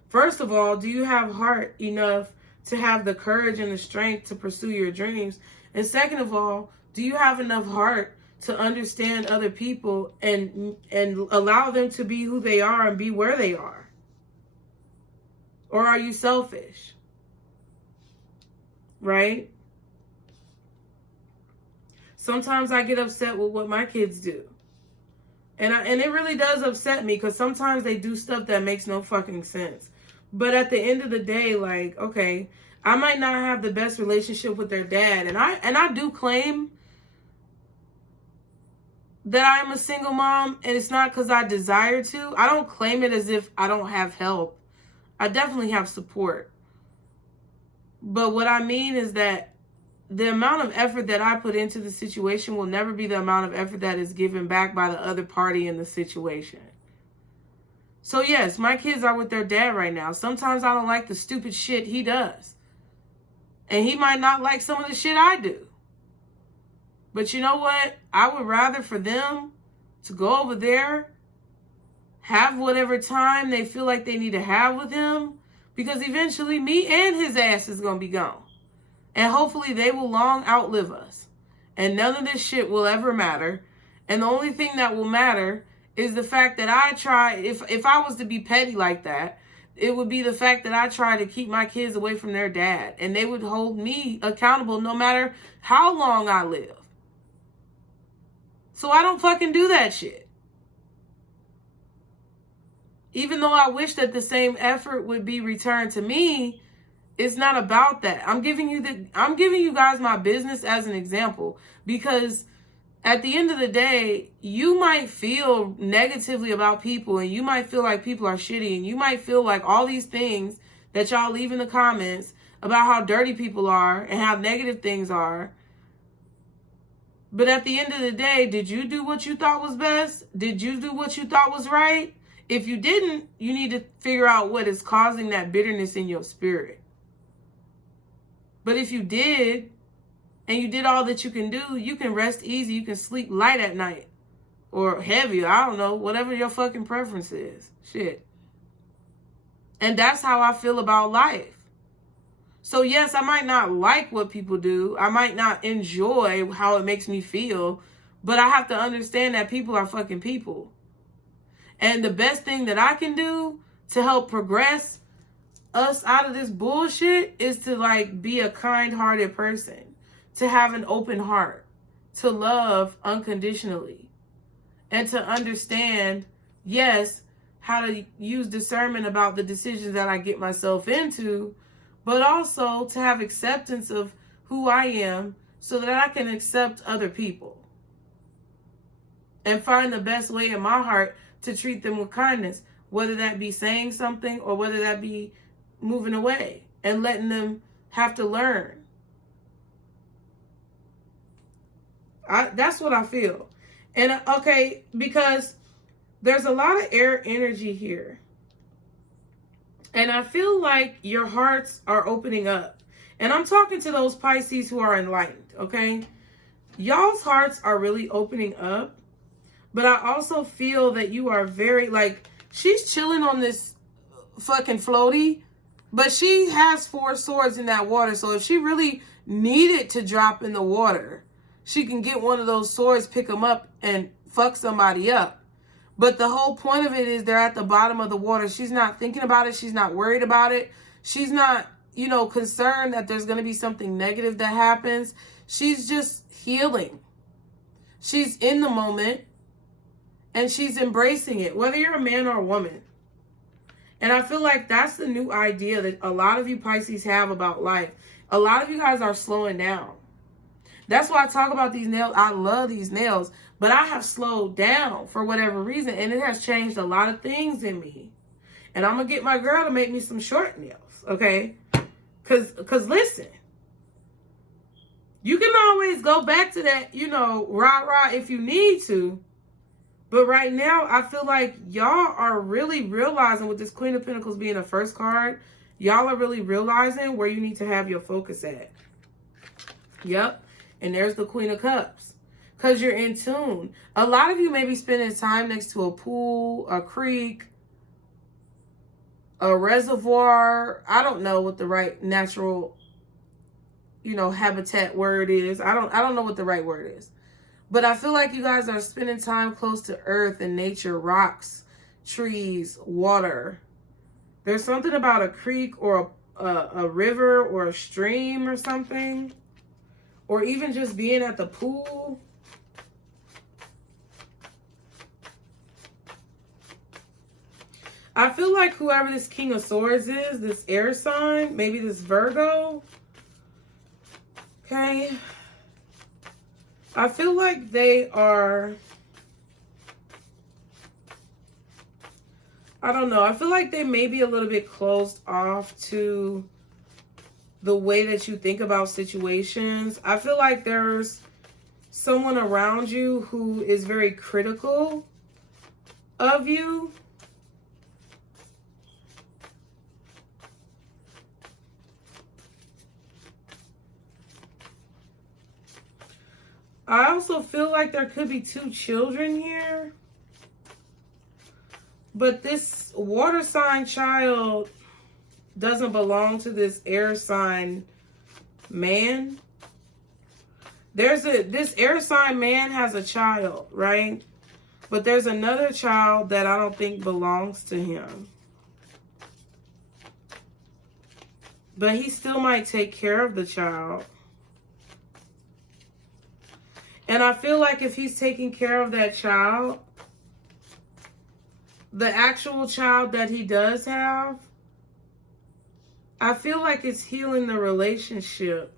First of all, do you have heart enough to have the courage and the strength to pursue your dreams? And second of all, do you have enough heart to understand other people and allow them to be who they are and be where they are? Or are you selfish? Right? Sometimes I get upset with what my kids do. And it really does upset me because sometimes they do stuff that makes no fucking sense. But at the end of the day, like, okay, I might not have the best relationship with their dad. And I do claim that I am a single mom, and it's not because I desire to. I don't claim it as if I don't have help. I definitely have support. But what I mean is that the amount of effort that I put into the situation will never be the amount of effort that is given back by the other party in the situation. So yes, my kids are with their dad right now. Sometimes I don't like the stupid shit he does. And he might not like some of the shit I do. But you know what? I would rather for them to go over there, have whatever time they feel like they need to have with him, because eventually me and his ass is going to be gone. And hopefully they will long outlive us. And none of this shit will ever matter. And the only thing that will matter is the fact that I try, if I was to be petty like that, it would be the fact that I try to keep my kids away from their dad. And they would hold me accountable no matter how long I live. So I don't fucking do that shit. Even though I wish that the same effort would be returned to me, it's not about that. I'm giving you guys my business as an example, because at the end of the day, you might feel negatively about people, and you might feel like people are shitty, and you might feel like all these things that y'all leave in the comments about how dirty people are and how negative things are. But at the end of the day, did you do what you thought was best? Did you do what you thought was right? If you didn't, you need to figure out what is causing that bitterness in your spirit. But if you did, and you did all that you can do, you can rest easy. You can sleep light at night. Or heavy. I don't know. Whatever your fucking preference is. Shit. And that's how I feel about life. So yes, I might not like what people do. I might not enjoy how it makes me feel. But I have to understand that people are fucking people. And the best thing that I can do to help progress us out of this bullshit is to like be a kind-hearted person, to have an open heart, to love unconditionally, and to understand, yes, how to use discernment about the decisions that I get myself into, but also to have acceptance of who I am so that I can accept other people and find the best way in my heart to treat them with kindness, whether that be saying something or whether that be moving away and letting them have to learn. That's what I feel. And okay, because there's a lot of air energy here. And I feel like your hearts are opening up. And I'm talking to those Pisces who are enlightened, okay? Y'all's hearts are really opening up. But I also feel that you are very, like, she's chilling on this fucking floaty, but she has 4 swords in that water. So if she really needed to drop in the water, she can get one of those swords, pick them up, and fuck somebody up. But the whole point of it is they're at the bottom of the water. She's not thinking about it. She's not worried about it. She's not, concerned that there's going to be something negative that happens. She's just healing. She's in the moment, and she's embracing it, whether you're a man or a woman. And I feel like that's the new idea that a lot of you Pisces have about life. A lot of you guys are slowing down. That's why I talk about these nails. I love these nails, but I have slowed down for whatever reason, and it has changed a lot of things in me. And I'm going to get my girl to make me some short nails, okay? Because listen, you can always go back to that, rah-rah if you need to. But right now, I feel like y'all are really realizing, with this Queen of Pentacles being the first card, y'all are really realizing where you need to have your focus at. Yep. And there's the Queen of Cups. Because you're in tune. A lot of you may be spending time next to a pool, a creek, a reservoir. I don't know what the right natural, habitat word is. I don't know what the right word is. But I feel like you guys are spending time close to earth and nature, rocks, trees, water. There's something about a creek or a river or a stream or something. Or even just being at the pool. I feel like whoever this King of Swords is, this air sign, maybe this Virgo. Okay. I feel like they are, I don't know. I feel like they may be a little bit closed off to the way that you think about situations. I feel like there's someone around you who is very critical of you. I also feel like there could be 2 children here. But this water sign child doesn't belong to this air sign man. This air sign man has a child, right? But there's another child that I don't think belongs to him. But he still might take care of the child. And I feel like if he's taking care of that child, the actual child that he does have, I feel like it's healing the relationship.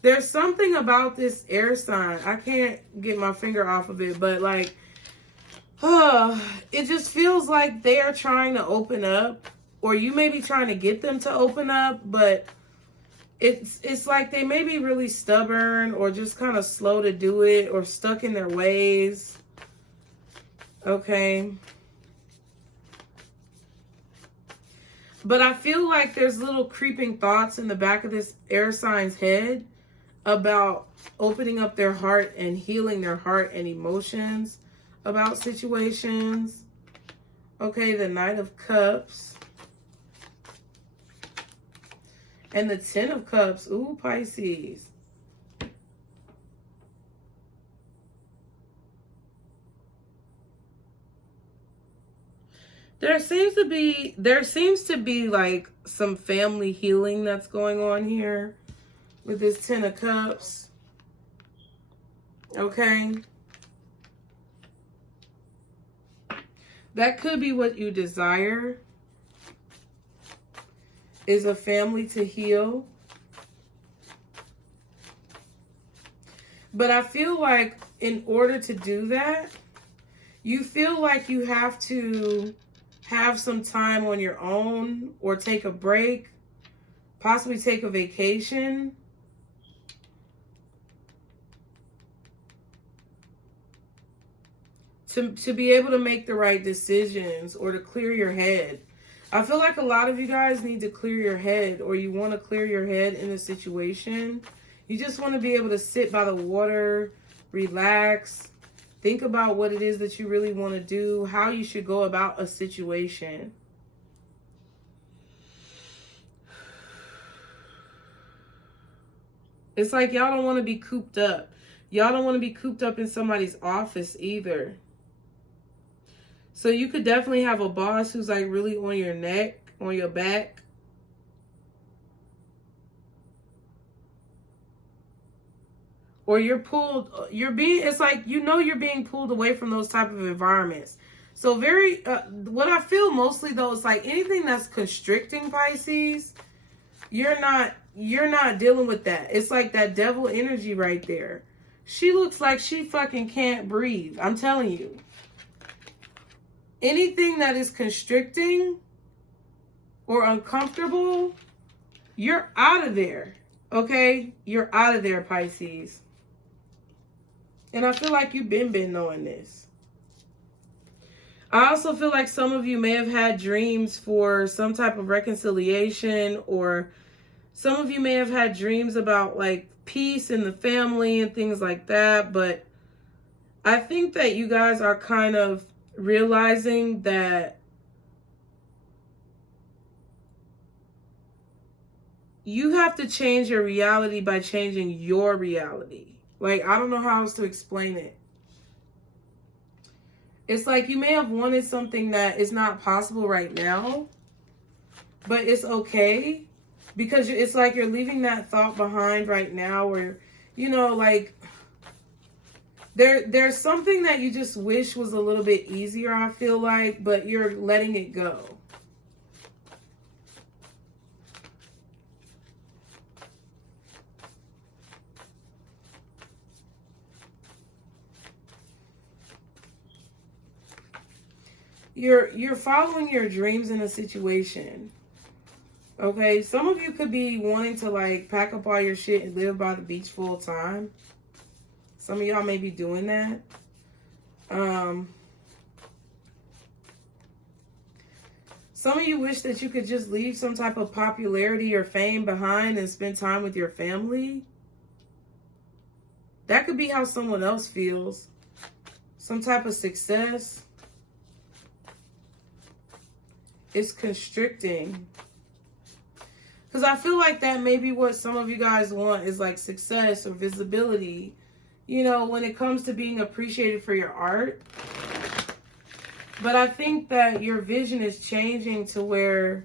There's something about this air sign. I can't get my finger off of it, but like, it just feels like they are trying to open up, or you may be trying to get them to open up, but it's like they may be really stubborn or just kind of slow to do it or stuck in their ways. Okay. But I feel like there's little creeping thoughts in the back of this air sign's head about opening up their heart and healing their heart and emotions about situations. Okay, the Knight of Cups. And the 10 of Cups. Ooh, Pisces. There seems to be like some family healing that's going on here with this 10 of Cups. Okay. That could be what you desire, is a family to heal. But I feel like in order to do that, you feel like you have to have some time on your own or take a break, possibly take a vacation. To be able to make the right decisions or to clear your head. I feel like a lot of you guys need to clear your head, or you want to clear your head in a situation. You just want to be able to sit by the water, relax, think about what it is that you really want to do, how you should go about a situation. It's like y'all don't want to be cooped up. Y'all don't want to be cooped up in somebody's office either. So you could definitely have a boss who's like really on your neck, on your back. Or it's like, you're being pulled away from those type of environments. So what I feel mostly though is like anything that's constricting, Pisces, you're not dealing with that. It's like that devil energy right there. She looks like she fucking can't breathe. I'm telling you. Anything that is constricting or uncomfortable, you're out of there. Okay? You're out of there, Pisces. And I feel like you've been knowing this. I also feel like some of you may have had dreams for some type of reconciliation, or some of you may have had dreams about like peace in the family and things like that. But I think that you guys are kind of realizing that you have to change your reality by changing your reality. Like, I don't know how else to explain it. It's like you may have wanted something that is not possible right now, but it's okay, because it's like you're leaving that thought behind right now, where, like, There's something that you just wish was a little bit easier, I feel like, but you're letting it go. You're following your dreams in a situation. Okay, some of you could be wanting to like pack up all your shit and live by the beach full time. Some of y'all may be doing that. Some of you wish that you could just leave some type of popularity or fame behind and spend time with your family. That could be how someone else feels. Some type of success. It's constricting. Because I feel like that may be what some of you guys want, is like success or visibility. You know, when it comes to being appreciated for your art. But I think that your vision is changing to where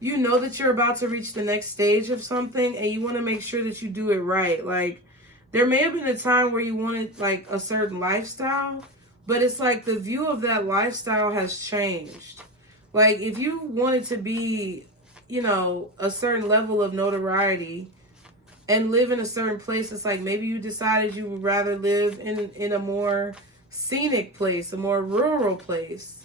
you know that you're about to reach the next stage of something and you want to make sure that you do it right. Like, there may have been a time where you wanted like a certain lifestyle, but it's like the view of that lifestyle has changed. Like, if you wanted to be, you know, a certain level of notoriety and live in a certain place, it's like maybe you decided you would rather live in a more scenic place, a more rural place,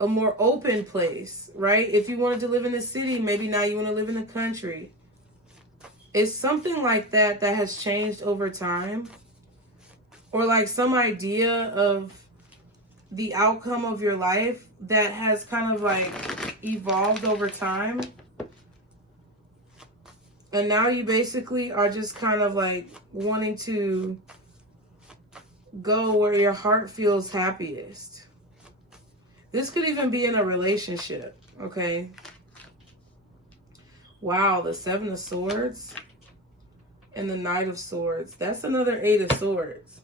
a more open place, right? If you wanted to live in the city, maybe now you want to live in the country. It's something like that that has changed over time. Or like some idea of the outcome of your life that has kind of like evolved over time. And now you basically are just kind of like wanting to go where your heart feels happiest. This could even be in a relationship, okay? Wow, the Seven of Swords and the Knight of Swords. That's another Eight of Swords.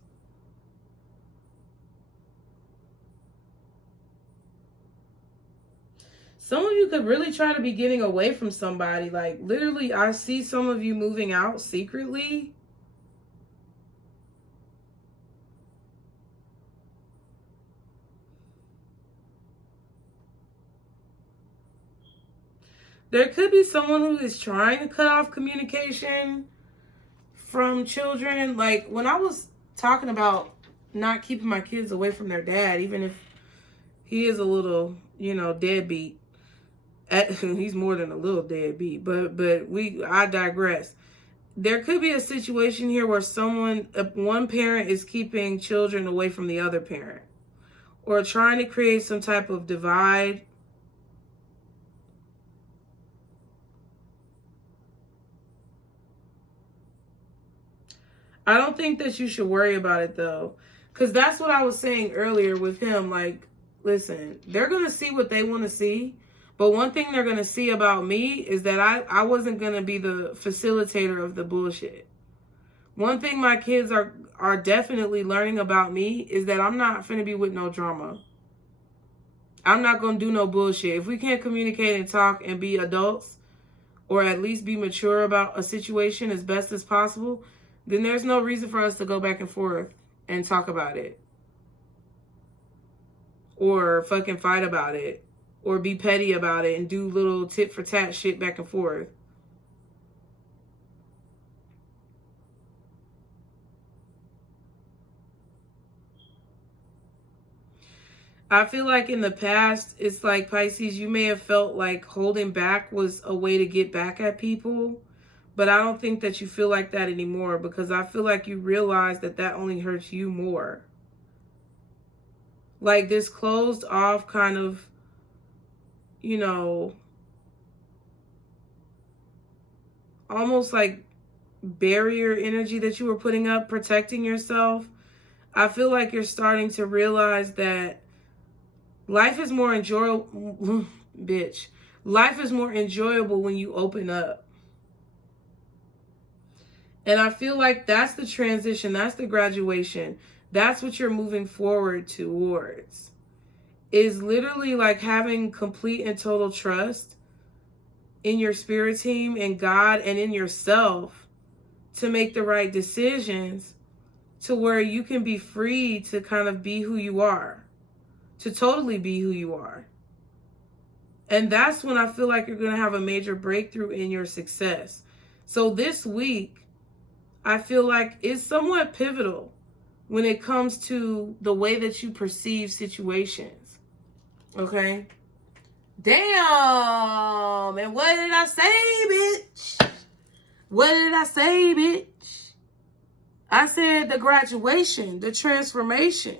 Some of you could really try to be getting away from somebody. Like, literally, I see some of you moving out secretly. There could be someone who is trying to cut off communication from children. Like, when I was talking about not keeping my kids away from their dad, even if he is a little, you know, deadbeat. He's more than a little deadbeat, but I digress. There could be a situation here where one parent is keeping children away from the other parent, or trying to create some type of divide. I don't think that you should worry about it though, because that's what I was saying earlier with him. Like, listen, they're going to see what they want to see. But one thing they're going to see about me is that I wasn't going to be the facilitator of the bullshit. One thing my kids are definitely learning about me is that I'm not finna be with no drama. I'm not going to do no bullshit. If we can't communicate and talk and be adults, or at least be mature about a situation as best as possible, then there's no reason for us to go back and forth and talk about it. Or fucking fight about it. Or be petty about it and do little tit for tat shit back and forth. I feel like in the past, it's like, Pisces, you may have felt like holding back was a way to get back at people. But I don't think that you feel like that anymore, because I feel like you realize that that only hurts you more. Like this closed off kind of, you know, almost like barrier energy that you were putting up, protecting yourself. I feel like you're starting to realize that life is more enjoyable. Bitch. Life is more enjoyable when you open up. And I feel like that's the transition. That's the graduation. That's what you're moving forward towards. Is literally like having complete and total trust in your spirit team, in God, and in yourself to make the right decisions to where you can be free to kind of be who you are, to totally be who you are. And that's when I feel like you're going to have a major breakthrough in your success. So this week, I feel like it's somewhat pivotal when it comes to the way that you perceive situations. Okay? Damn! And what did I say, bitch? What did I say, bitch? I said the graduation, the transformation.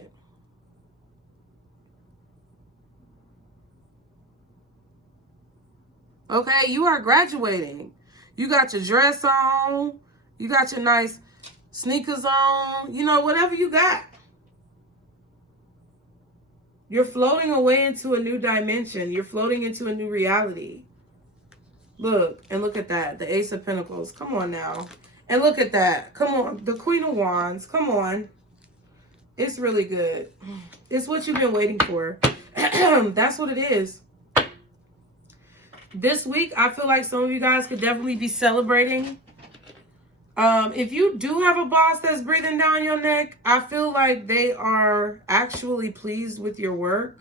Okay, you are graduating. You got your dress on. You got your nice sneakers on. You know, whatever you got. You're floating away into a new dimension. You're floating into a new reality. Look, and look at that. The Ace of Pentacles. Come on now. And look at that. Come on. The Queen of Wands. Come on. It's really good. It's what you've been waiting for. That's what it is. This week, I feel like some of you guys could definitely be celebrating. If you do have a boss that's breathing down your neck, I feel like they are actually pleased with your work.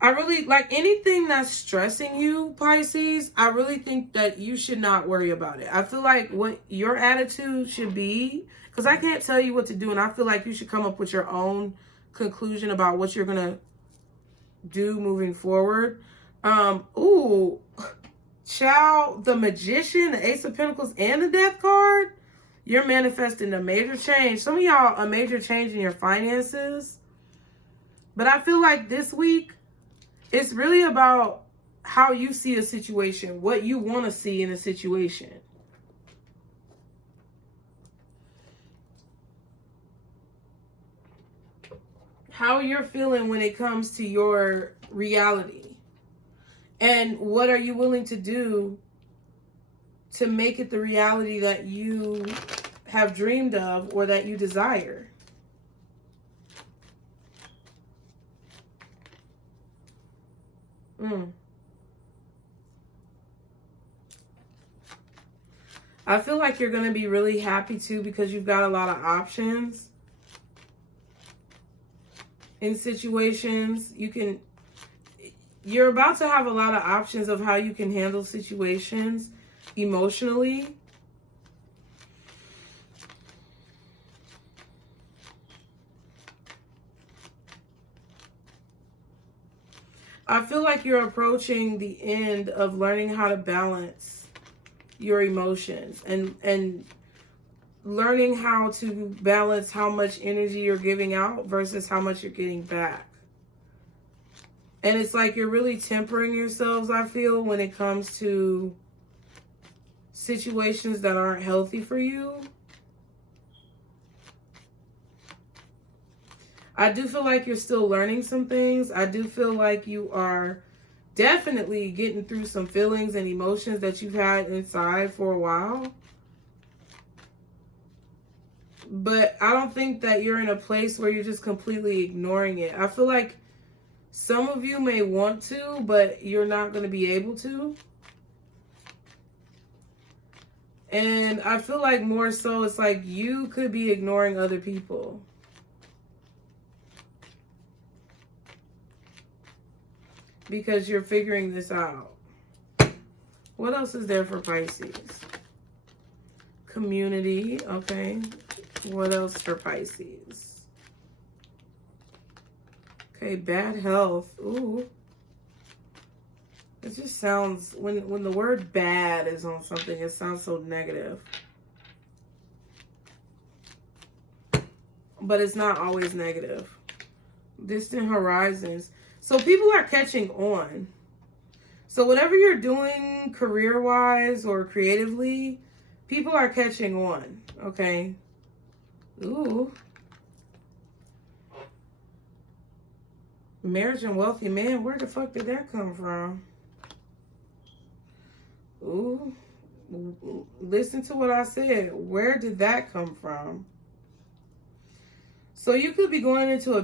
I really, like anything that's stressing you, Pisces, I really think that you should not worry about it. I feel like what your attitude should be, because I can't tell you what to do, and I feel like you should come up with your own conclusion about what you're going to do moving forward. Ooh, child, the Magician, the Ace of Pentacles, and the Death card. You're manifesting a major change. Some of y'all, a major change in your finances. But I feel like this week, it's really about how you see a situation, what you want to see in a situation. How you're feeling when it comes to your reality. And what are you willing to do to make it the reality that you have dreamed of or that you desire? I feel like you're going to be really happy too because you've got a lot of options in situations. You're about to have a lot of options of how you can handle situations emotionally. I feel like you're approaching the end of learning how to balance your emotions and learning how to balance how much energy you're giving out versus how much you're getting back. And it's like you're really tempering yourselves, I feel, when it comes to situations that aren't healthy for you. I do feel like you're still learning some things. I do feel like you are definitely getting through some feelings and emotions that you've had inside for a while. But I don't think that you're in a place where you're just completely ignoring it. I feel like some of you may want to, but you're not going to be able to. And I feel like more so it's like you could be ignoring other people. Because you're figuring this out. What else is there for Pisces? Community, okay. What else for Pisces? Okay, bad health. Ooh. It just sounds, when the word bad is on something, it sounds so negative. But it's not always negative. Distant horizons. So people are catching on. So whatever you're doing career-wise or creatively, people are catching on, okay? Ooh. Marriage and wealthy man, where the fuck did that come from? Ooh. Listen to what I said. Where did that come from? So you could be going into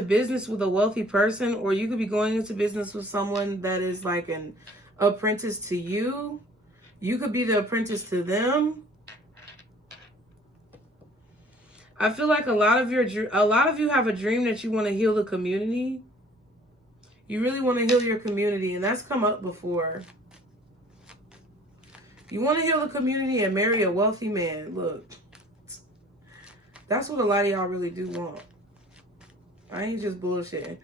business with a wealthy person, or you could be going into business with someone that is like an apprentice to you. You could be the apprentice to them. I feel like a lot of you have a dream that you want to heal the community. You really want to heal your community, and that's come up before. You want to heal the community and marry a wealthy man. Look, that's what a lot of y'all really do want. I ain't just bullshitting.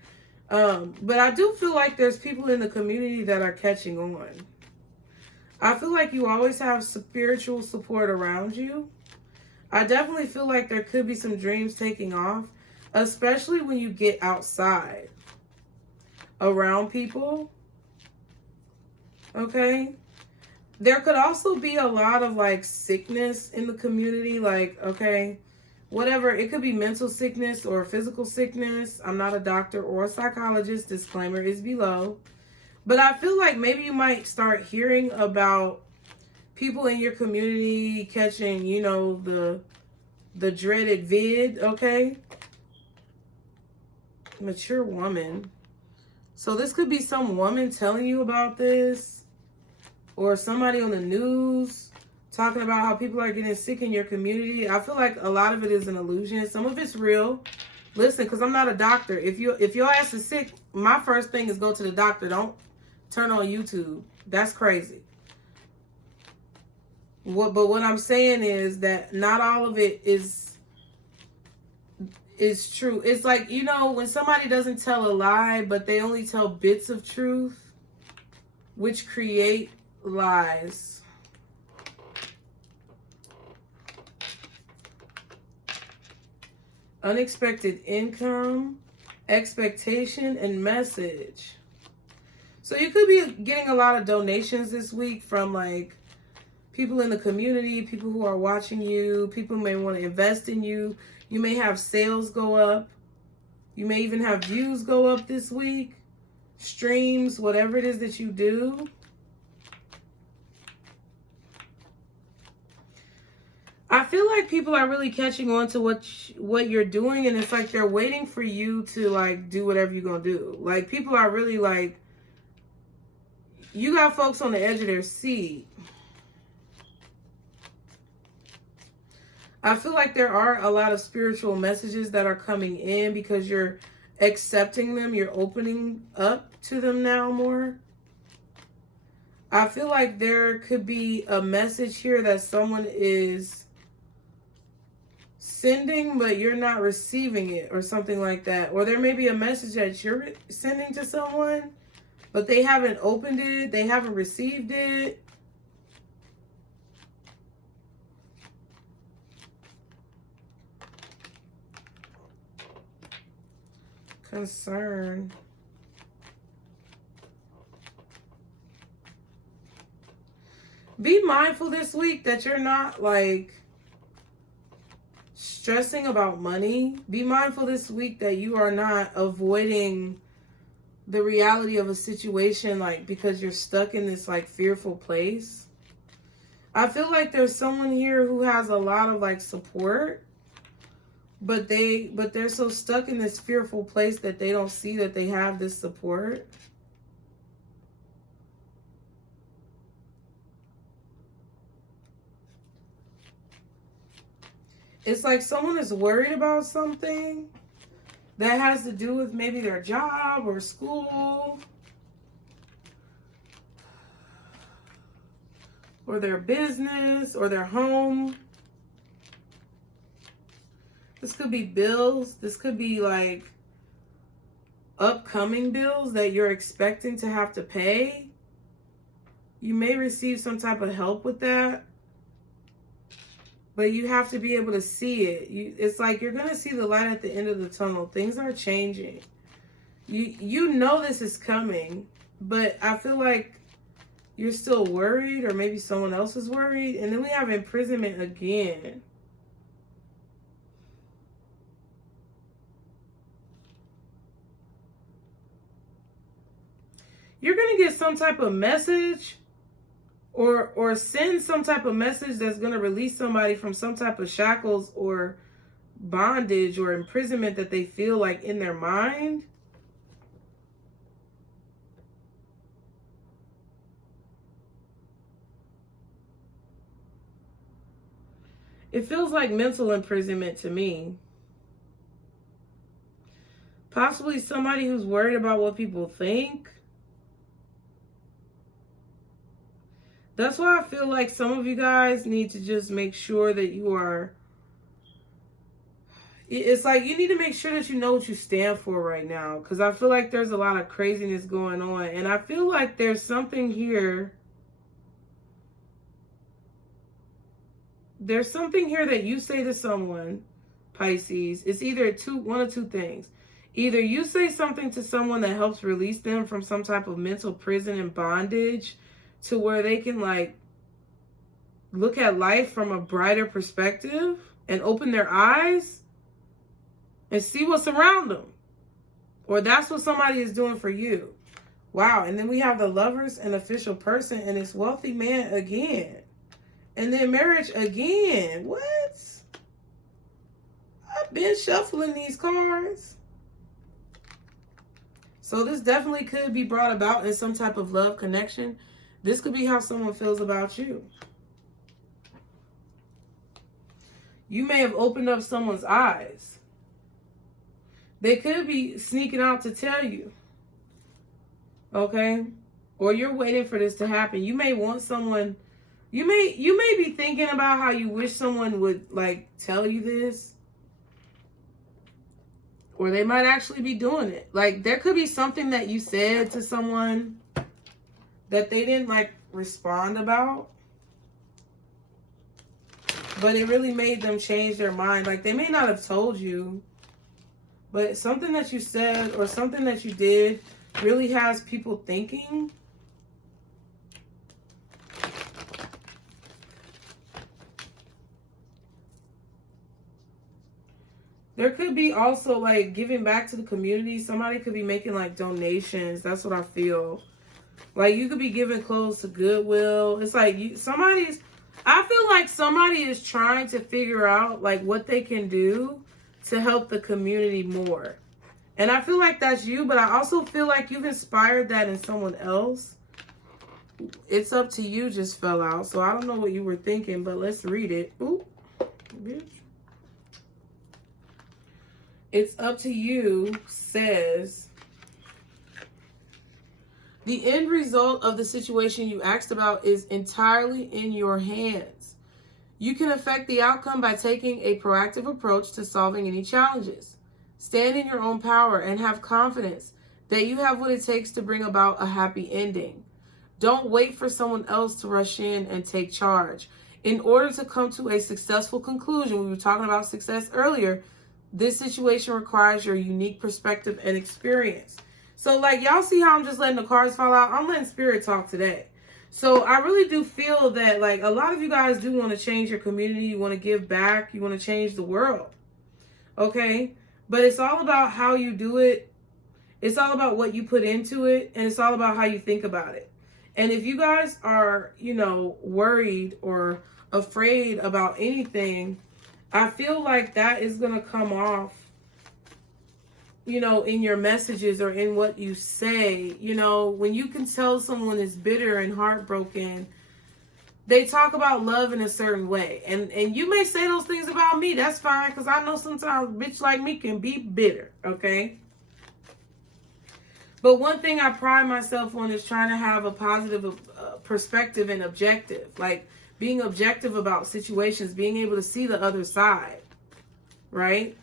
But I do feel like there's people in the community that are catching on. I feel like you always have spiritual support around you. I definitely feel like there could be some dreams taking off, especially when you get outside around people. Okay? There could also be a lot of like sickness in the community, like, okay, whatever. It could be mental sickness or physical sickness. I'm not a doctor or a psychologist. Disclaimer is below. But I feel like maybe you might start hearing about people in your community catching, you know, the dreaded vid, okay? Mature woman. So this could be some woman telling you about this. Or somebody on the news talking about how people are getting sick in your community. I feel like a lot of it is an illusion. Some of it's real. Listen, because I'm not a doctor. If your ass is sick, my first thing is go to the doctor. Don't turn on YouTube. That's crazy. But what I'm saying is that not all of it is true. It's like, you know, when somebody doesn't tell a lie, but they only tell bits of truth, which create lies. Unexpected income, expectation, and message. So you could be getting a lot of donations this week from like people in the community, people who are watching you, people who may want to invest in you. You may have sales go up. You may even have views go up this week. Streams, whatever it is that you do. I feel like people are really catching on to what you're doing, and it's like they're waiting for you to like do whatever you're gonna do. Like people are really like, you got folks on the edge of their seat. I feel like there are a lot of spiritual messages that are coming in because you're accepting them, you're opening up to them now more. I feel like there could be a message here that someone is sending, but you're not receiving it or something like that. Or there may be a message that you're sending to someone, but they haven't opened it, they haven't received it. Concern. Be mindful this week that you're not like stressing about money. Be mindful this week that you are not avoiding the reality of a situation like because you're stuck in this like fearful place. I feel like there's someone here who has a lot of like support, but they're so stuck in this fearful place that they don't see that they have this support. It's like someone is worried about something that has to do with maybe their job or school or their business or their home. This could be bills. This could be like upcoming bills that you're expecting to have to pay. You may receive some type of help with that. But you have to be able to see it. It's like you're going to see the light at the end of the tunnel. Things are changing. You know this is coming, but I feel like you're still worried, or maybe someone else is worried. And then we have imprisonment again. You're going to get some type of message or send some type of message that's going to release somebody from some type of shackles or bondage or imprisonment that they feel like in their mind. It feels like mental imprisonment to me. Possibly somebody who's worried about what people think. That's why I feel like some of you guys need to just make sure that you are... It's like you need to make sure that you know what you stand for right now. Because I feel like there's a lot of craziness going on. And I feel like there's something here. There's something here that you say to someone, Pisces. It's either one of two things. Either you say something to someone that helps release them from some type of mental prison and bondage to where they can like look at life from a brighter perspective and open their eyes and see what's around them. Or that's what somebody is doing for you. Wow. And then we have the Lovers and official person and this wealthy man again. And then marriage again. What? I've been shuffling these cards. So this definitely could be brought about in some type of love connection. This could be how someone feels about you. You may have opened up someone's eyes. They could be sneaking out to tell you. Okay? Or you're waiting for this to happen. You may want someone... You may be thinking about how you wish someone would like tell you this. Or they might actually be doing it. Like there could be something that you said to someone that they didn't like respond about. But it really made them change their mind. Like they may not have told you. But something that you said or something that you did really has people thinking. There could be also like giving back to the community. Somebody could be making like donations. That's what I feel. Like you could be giving clothes to Goodwill. It's like I feel like somebody is trying to figure out like what they can do to help the community more. And I feel like that's you, but I also feel like you've inspired that in someone else. It's up to you just fell out. So I don't know what you were thinking, but let's read it. Ooh, bitch. It's up to you says, the end result of the situation you asked about is entirely in your hands. You can affect the outcome by taking a proactive approach to solving any challenges. Stand in your own power and have confidence that you have what it takes to bring about a happy ending. Don't wait for someone else to rush in and take charge. In order to come to a successful conclusion, we were talking about success earlier, this situation requires your unique perspective and experience. So like y'all see how I'm just letting the cards fall out? I'm letting spirit talk today. So I really do feel that like a lot of you guys do want to change your community. You want to give back. You want to change the world. Okay? But it's all about how you do it. It's all about what you put into it. And it's all about how you think about it. And if you guys are, worried or afraid about anything, I feel like that is going to come off, in your messages or in what you say. When you can tell someone is bitter and heartbroken, they talk about love in a certain way. And you may say those things about me. That's fine, because I know sometimes a bitch like me can be bitter, okay? But one thing I pride myself on is trying to have a positive perspective and objective. Like, being objective about situations, being able to see the other side, right?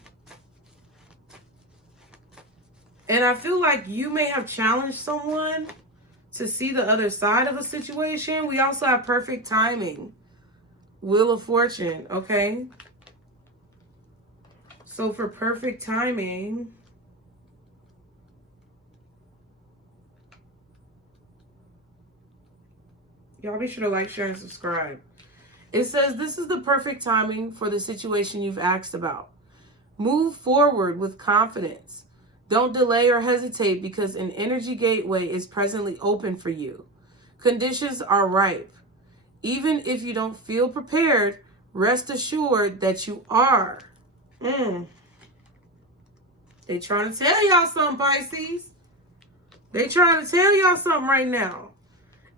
And I feel like you may have challenged someone to see the other side of a situation. We also have perfect timing. Wheel of Fortune, okay? So for perfect timing, y'all be sure to like, share, and subscribe. It says, this is the perfect timing for the situation you've asked about. Move forward with confidence. Don't delay or hesitate because an energy gateway is presently open for you. Conditions are ripe. Even if you don't feel prepared, rest assured that you are. They trying to tell y'all something, Pisces. They trying to tell y'all something right now.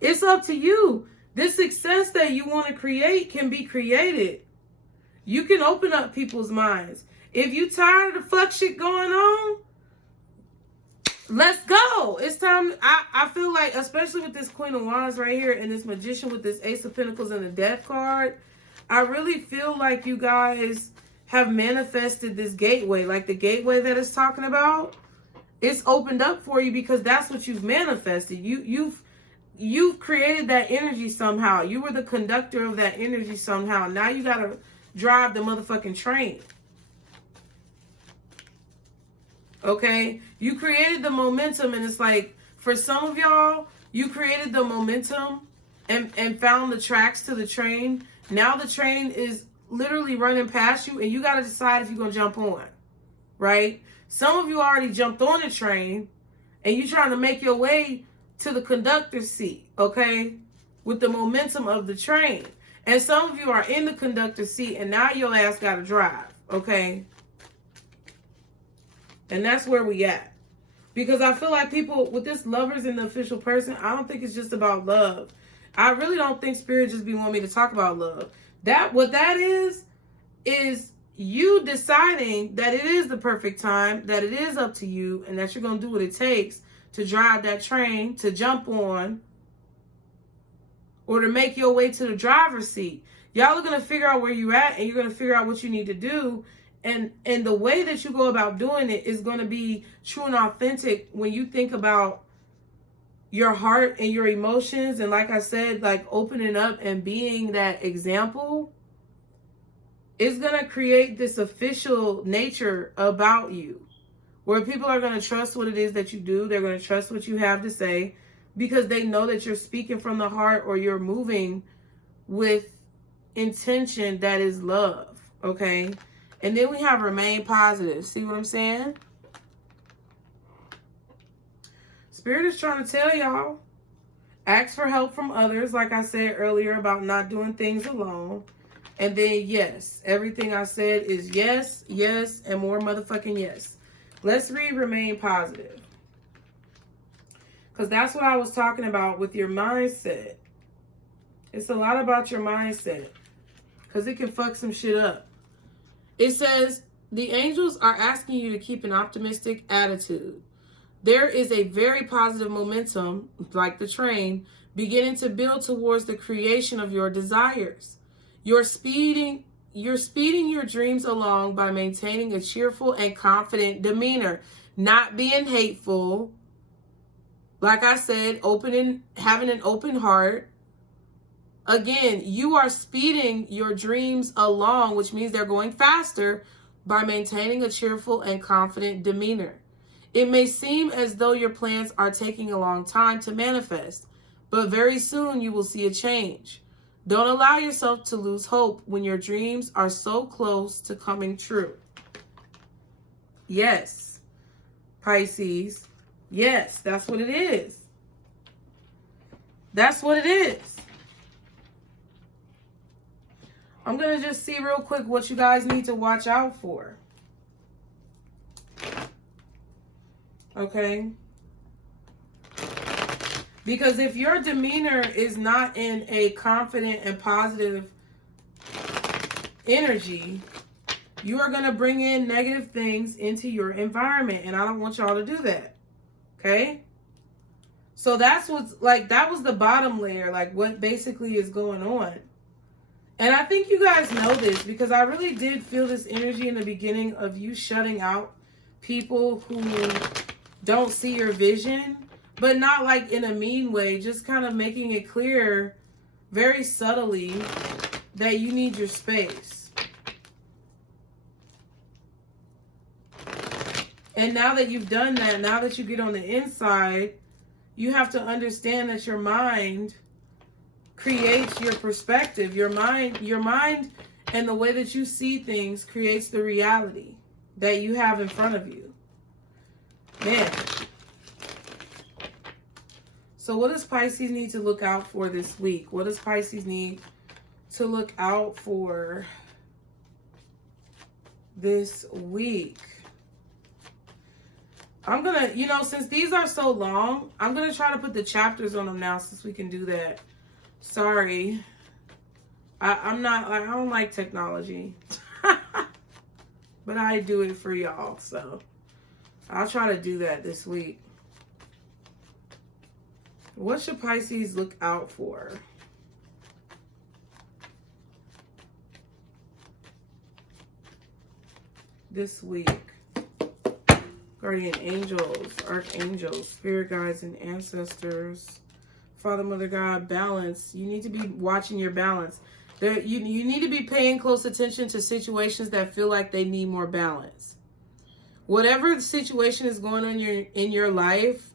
It's up to you. This success that you want to create can be created. You can open up people's minds. If you tired of the fuck shit going on, let's go. It's time. I feel like, especially with this Queen of Wands right here and this Magician with this Ace of Pentacles and the Death card, I really feel like you guys have manifested this gateway. Like the gateway that it's talking about, it's opened up for you because that's what you've manifested. You've created that energy somehow. You were the conductor of that energy somehow. Now you gotta drive the motherfucking train. Okay? You created the momentum, and it's like, for some of y'all, you created the momentum and found the tracks to the train. Now the train is literally running past you, and you got to decide if you're going to jump on. Right? Some of you already jumped on the train, and you're trying to make your way to the conductor's seat, okay? With the momentum of the train. And some of you are in the conductor's seat, and now your ass got to drive, okay? And that's where we at. Because I feel like people, with this Lovers in the official person, I don't think it's just about love. I really don't think Spirit just be wanting me to talk about love. What that is you deciding that it is the perfect time, that it is up to you, and that you're going to do what it takes to drive that train, to jump on, or to make your way to the driver's seat. Y'all are going to figure out where you're at, and you're going to figure out what you need to do. And the way that you go about doing it is going to be true and authentic when you think about your heart and your emotions. And like I said, like opening up and being that example is going to create this official nature about you, where people are going to trust what it is that you do. They're going to trust what you have to say because they know that you're speaking from the heart, or you're moving with intention that is love, okay? And then we have remain positive. See what I'm saying? Spirit is trying to tell y'all, ask for help from others, like I said earlier about not doing things alone. And then yes, everything I said is yes, yes, and more motherfucking yes. Let's read remain positive. Because that's what I was talking about with your mindset. It's a lot about your mindset. Because it can fuck some shit up. It says, the angels are asking you to keep an optimistic attitude. There is a very positive momentum, like the train, beginning to build towards the creation of your desires. You're speeding your dreams along by maintaining a cheerful and confident demeanor, not being hateful. Like I said, having an open heart. Again, you are speeding your dreams along, which means they're going faster, by maintaining a cheerful and confident demeanor. It may seem as though your plans are taking a long time to manifest, but very soon you will see a change. Don't allow yourself to lose hope when your dreams are so close to coming true. Yes, Pisces. Yes, that's what it is. That's what it is. I'm going to just see real quick what you guys need to watch out for. Okay? Because if your demeanor is not in a confident and positive energy, you are going to bring in negative things into your environment. And I don't want y'all to do that. Okay? So that's what's like, that was the bottom layer, like what basically is going on. And I think you guys know this because I really did feel this energy in the beginning of you shutting out people who don't see your vision, but not like in a mean way, just kind of making it clear very subtly that you need your space. And now that you've done that, now that you get on the inside, you have to understand that your mind creates your perspective. Your mind and the way that you see things creates the reality that you have in front of you. Man. So what does Pisces need to look out for this week? What does Pisces need to look out for this week? I'm going to, since these are so long, I'm going to try to put the chapters on them now since we can do that. Sorry. I'm not, I don't like technology. But I do it for y'all, so I'll try to do that this week. What should Pisces look out for? This week. Guardian angels, archangels, spirit guides, and ancestors. Father, Mother, God, balance. You need to be watching your balance. You need to be paying close attention to situations that feel like they need more balance. Whatever the situation is going on in your life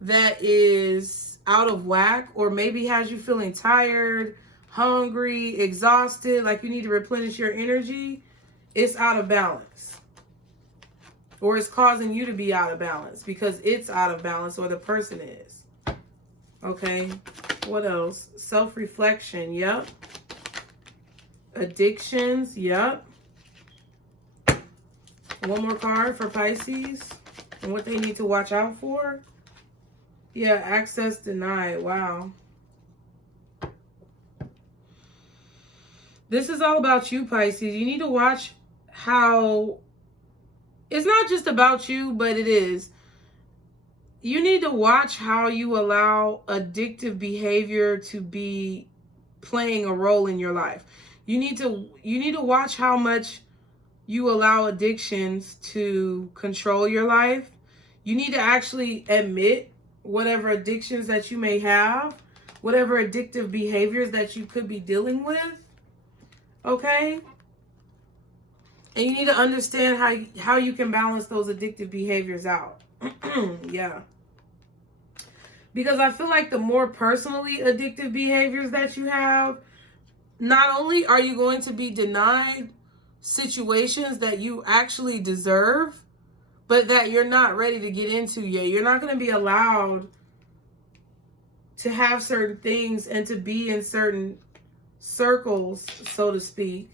that is out of whack, or maybe has you feeling tired, hungry, exhausted, like you need to replenish your energy, it's out of balance. Or it's causing you to be out of balance because it's out of balance, or the person is. Okay, what else? Self-reflection, yep. Addictions, yep. One more card for Pisces and what they need to watch out for. Yeah, access denied. Wow. This is all about you, Pisces. You need to watch how... It's not just about you, but it is. You need to watch how you allow addictive behavior to be playing a role in your life. You need to watch how much you allow addictions to control your life. You need to actually admit whatever addictions that you may have, whatever addictive behaviors that you could be dealing with. Okay? And you need to understand how you can balance those addictive behaviors out. Yeah. Because I feel like the more personally addictive behaviors that you have, not only are you going to be denied situations that you actually deserve, but that you're not ready to get into yet. You're not going to be allowed to have certain things and to be in certain circles, so to speak,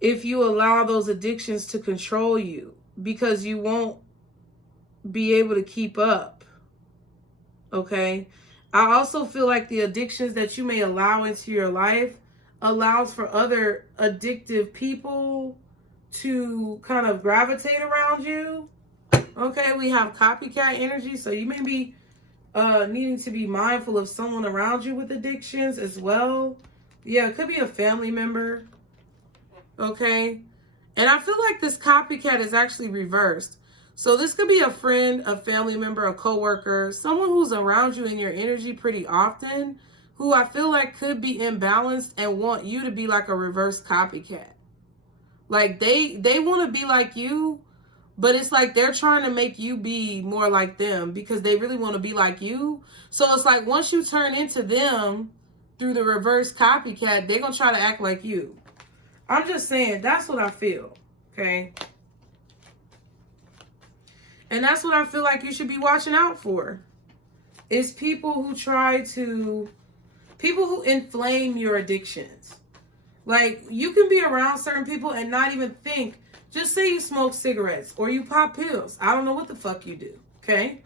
if you allow those addictions to control you, because you won't be able to keep up. Okay? I also feel like the addictions that you may allow into your life allows for other addictive people to kind of gravitate around you. Okay, we have copycat energy, so you may be needing to be mindful of someone around you with addictions as well. Yeah, it could be a family member. Okay, and I feel like this copycat is actually reversed. So this could be a friend, a family member, a coworker, someone who's around you in your energy pretty often, who I feel like could be imbalanced and want you to be like a reverse copycat. Like they want to be like you, but it's like they're trying to make you be more like them because they really want to be like you. So it's like once you turn into them through the reverse copycat, they're going to try to act like you. I'm just saying, that's what I feel, okay? And that's what I feel like you should be watching out for. Is people who people who inflame your addictions. Like, you can be around certain people and not even think. Just say you smoke cigarettes or you pop pills. I don't know what the fuck you do, okay?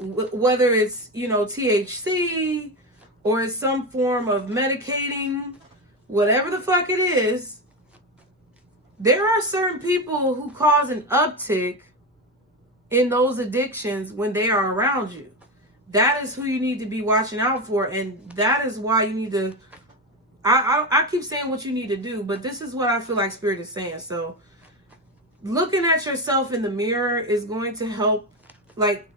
Whether it's, THC or it's some form of medicating, whatever the fuck it is, there are certain people who cause an uptick in those addictions when they are around you. That is who you need to be watching out for, and that is why you need to... I keep saying what you need to do, but this is what I feel like Spirit is saying. So looking at yourself in the mirror is going to help, like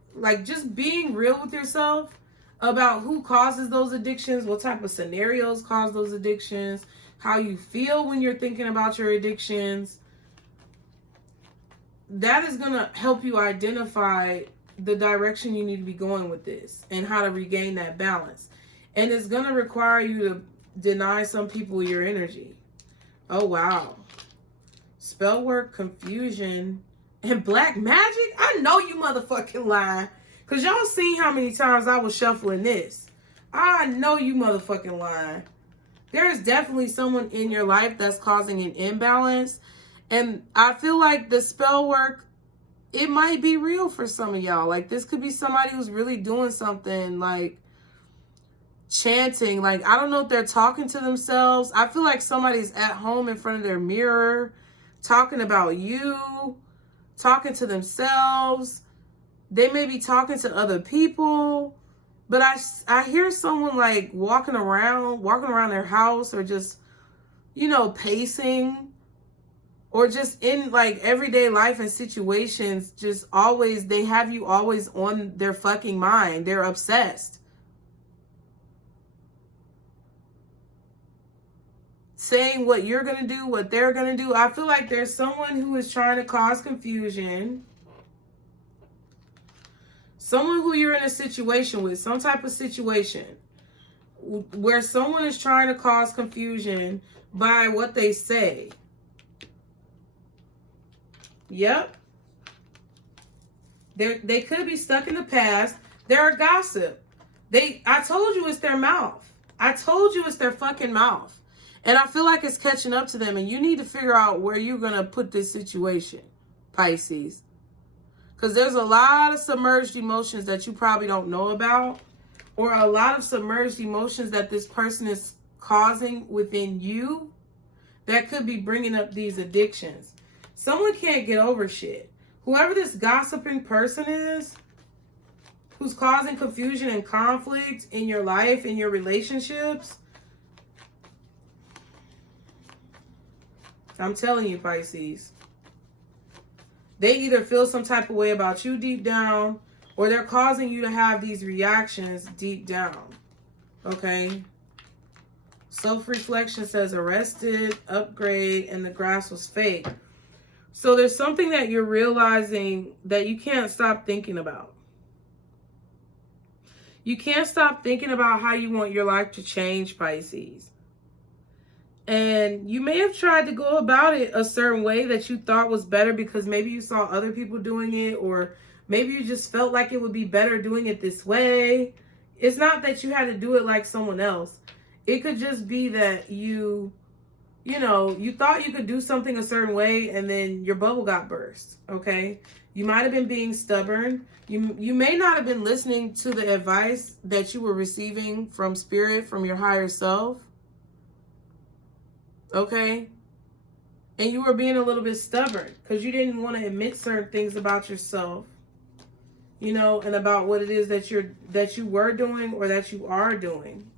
just being real with yourself about who causes those addictions, what type of scenarios cause those addictions, how you feel when you're thinking about your addictions. That is going to help you identify the direction you need to be going with this and how to regain that balance. And it's going to require you to deny some people your energy. Oh, wow. Spell work, confusion, and black magic? I know you motherfucking lying. Because y'all seen how many times I was shuffling this. I know you motherfucking lying. There's definitely someone in your life that's causing an imbalance. And I feel like the spell work, it might be real for some of y'all. Like, this could be somebody who's really doing something, like, chanting. Like, I don't know if they're talking to themselves. I feel like somebody's at home in front of their mirror talking about you, talking to themselves. They may be talking to other people. But I hear someone like walking around their house, or just, you know, pacing, or just in like everyday life and situations, just always, they have you always on their fucking mind. They're obsessed. Saying what you're going to do, what they're going to do. I feel like there's someone who is trying to cause confusion. Someone who you're in a situation with, some type of situation, where someone is trying to cause confusion by what they say. Yep. They could be stuck in the past. They're a gossip. I told you it's their mouth. I told you it's their fucking mouth. And I feel like it's catching up to them, and you need to figure out where you're going to put this situation, Pisces. Because there's a lot of submerged emotions that you probably don't know about, or a lot of submerged emotions that this person is causing within you that could be bringing up these addictions. Someone can't get over shit. Whoever this gossiping person is, who's causing confusion and conflict in your life, in your relationships, I'm telling you, Pisces, they either feel some type of way about you deep down, or they're causing you to have these reactions deep down. Okay? Self-reflection says arrested, upgrade, and the grass was fake. So there's something that you're realizing that you can't stop thinking about. You can't stop thinking about how you want your life to change, Pisces. And you may have tried to go about it a certain way that you thought was better because maybe you saw other people doing it, or maybe you just felt like it would be better doing it this way. It's not that you had to do it like someone else. It could just be that you thought you could do something a certain way, and then your bubble got burst, okay? You might have been being stubborn. You may not have been listening to the advice that you were receiving from spirit, from your higher self. Okay? And you were being a little bit stubborn because you didn't want to admit certain things about yourself, you know, and about what it is that you were doing or that you are doing.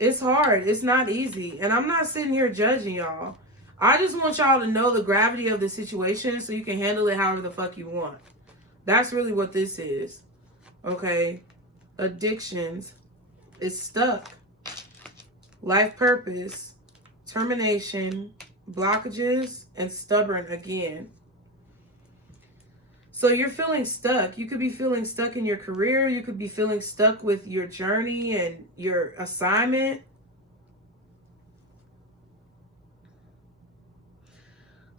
It's hard. It's not easy. And I'm not sitting here judging y'all. I just want y'all to know the gravity of the situation so you can handle it however the fuck you want. That's really what this is. Okay? Addictions is stuck. Life purpose, termination, blockages, and stubborn again. So you're feeling stuck. You could be feeling stuck in your career. You could be feeling stuck with your journey and your assignment.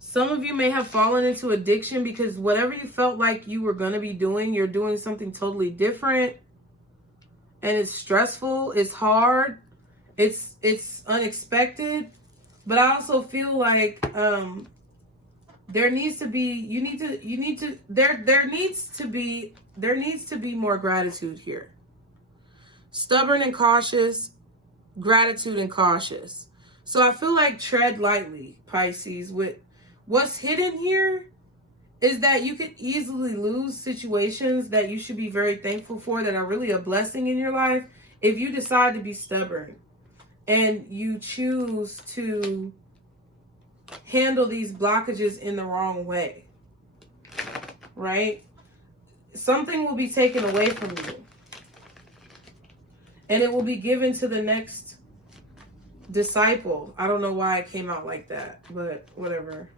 Some of you may have fallen into addiction because whatever you felt like you were going to be doing, you're doing something totally different. And it's stressful. It's hard. It's unexpected, but I also feel like there needs to be more gratitude here. Stubborn and cautious, gratitude and cautious. So I feel like tread lightly, Pisces. With what's hidden here is that you could easily lose situations that you should be very thankful for, that are really a blessing in your life, if you decide to be stubborn. And you choose to handle these blockages in the wrong way, right? Something will be taken away from you. And it will be given to the next disciple. I don't know why it came out like that, but whatever.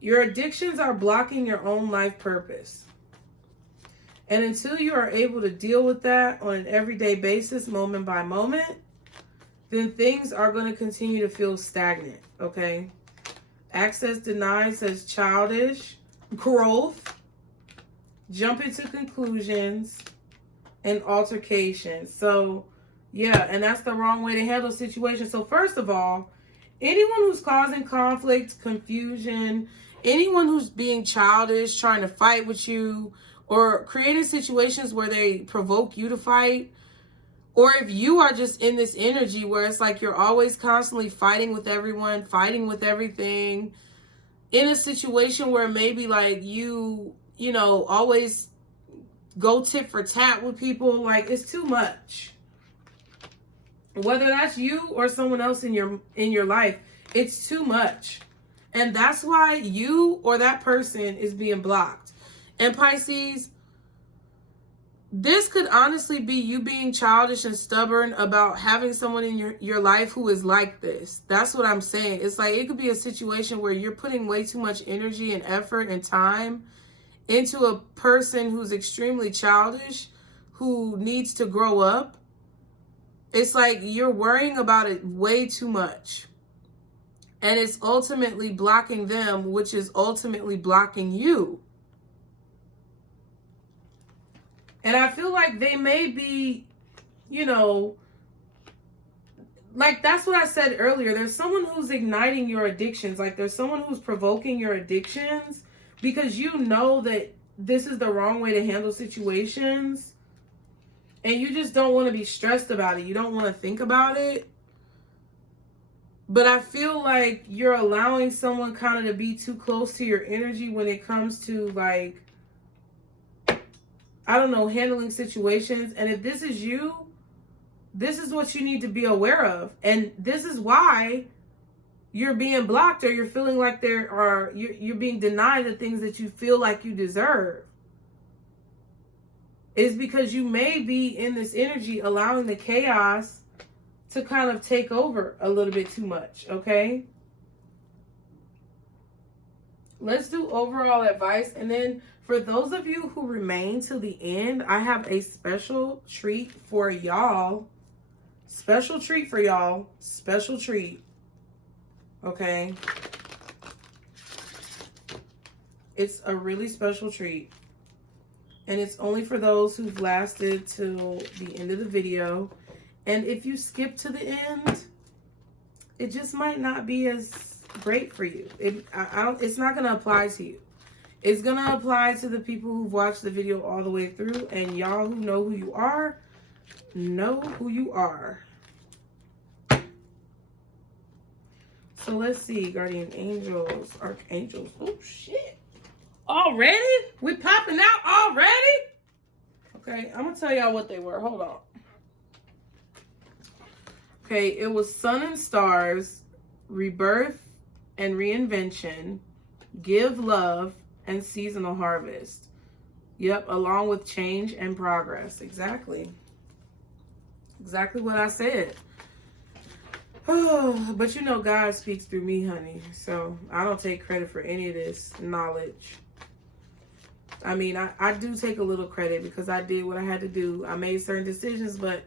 Your addictions are blocking your own life purpose. And until you are able to deal with that on an everyday basis, moment by moment, then things are going to continue to feel stagnant, okay? Access denied says childish, growth, jumping to conclusions, and altercations. So, yeah, and that's the wrong way to handle situations. So first of all, anyone who's causing conflict, confusion, Anyone who's being childish, trying to fight with you, or creating situations where they provoke you to fight, or if you are just in this energy where it's like you're always constantly fighting with everyone, fighting with everything, in a situation where maybe like you know, always go tit for tat with people, like it's too much. Whether that's you or someone else in your life, it's too much. And that's why you or that person is being blocked. And Pisces, this could honestly be you being childish and stubborn about having someone in your life who is like this. That's what I'm saying. It's like it could be a situation where you're putting way too much energy and effort and time into a person who's extremely childish, who needs to grow up. It's like you're worrying about it way too much. And it's ultimately blocking them, which is ultimately blocking you. And I feel like they may be, you know, like that's what I said earlier. There's someone who's igniting your addictions. Like there's someone who's provoking your addictions because you know that this is the wrong way to handle situations. And you just don't want to be stressed about it. You don't want to think about it. But I feel like you're allowing someone kind of to be too close to your energy when it comes to like, I don't know, handling situations. And if this is you, this is what you need to be aware of. And this is why you're being blocked, or you're feeling like you're being denied the things that you feel like you deserve. Is because you may be in this energy allowing the chaos to kind of take over a little bit too much, okay? Let's do overall advice. And then for those of you who remain till the end, I have a special treat for y'all. Special treat for y'all. Special treat. Okay? It's a really special treat. And it's only for those who've lasted till the end of the video. And if you skip to the end, it just might not be as great for you. It's not going to apply to you. It's going to apply to the people who've watched the video all the way through. And y'all who know who you are, know who you are. So let's see. Guardian angels, archangels. Oh, shit. Already? We popping out already? Okay, I'm going to tell y'all what they were. Hold on. Okay, it was Sun and Stars, Rebirth and Reinvention, Give Love, and Seasonal Harvest. Yep, along with Change and Progress. Exactly. Exactly what I said. Oh, but you know God speaks through me, honey. So I don't take credit for any of this knowledge. I mean, I do take a little credit because I did what I had to do. I made certain decisions, but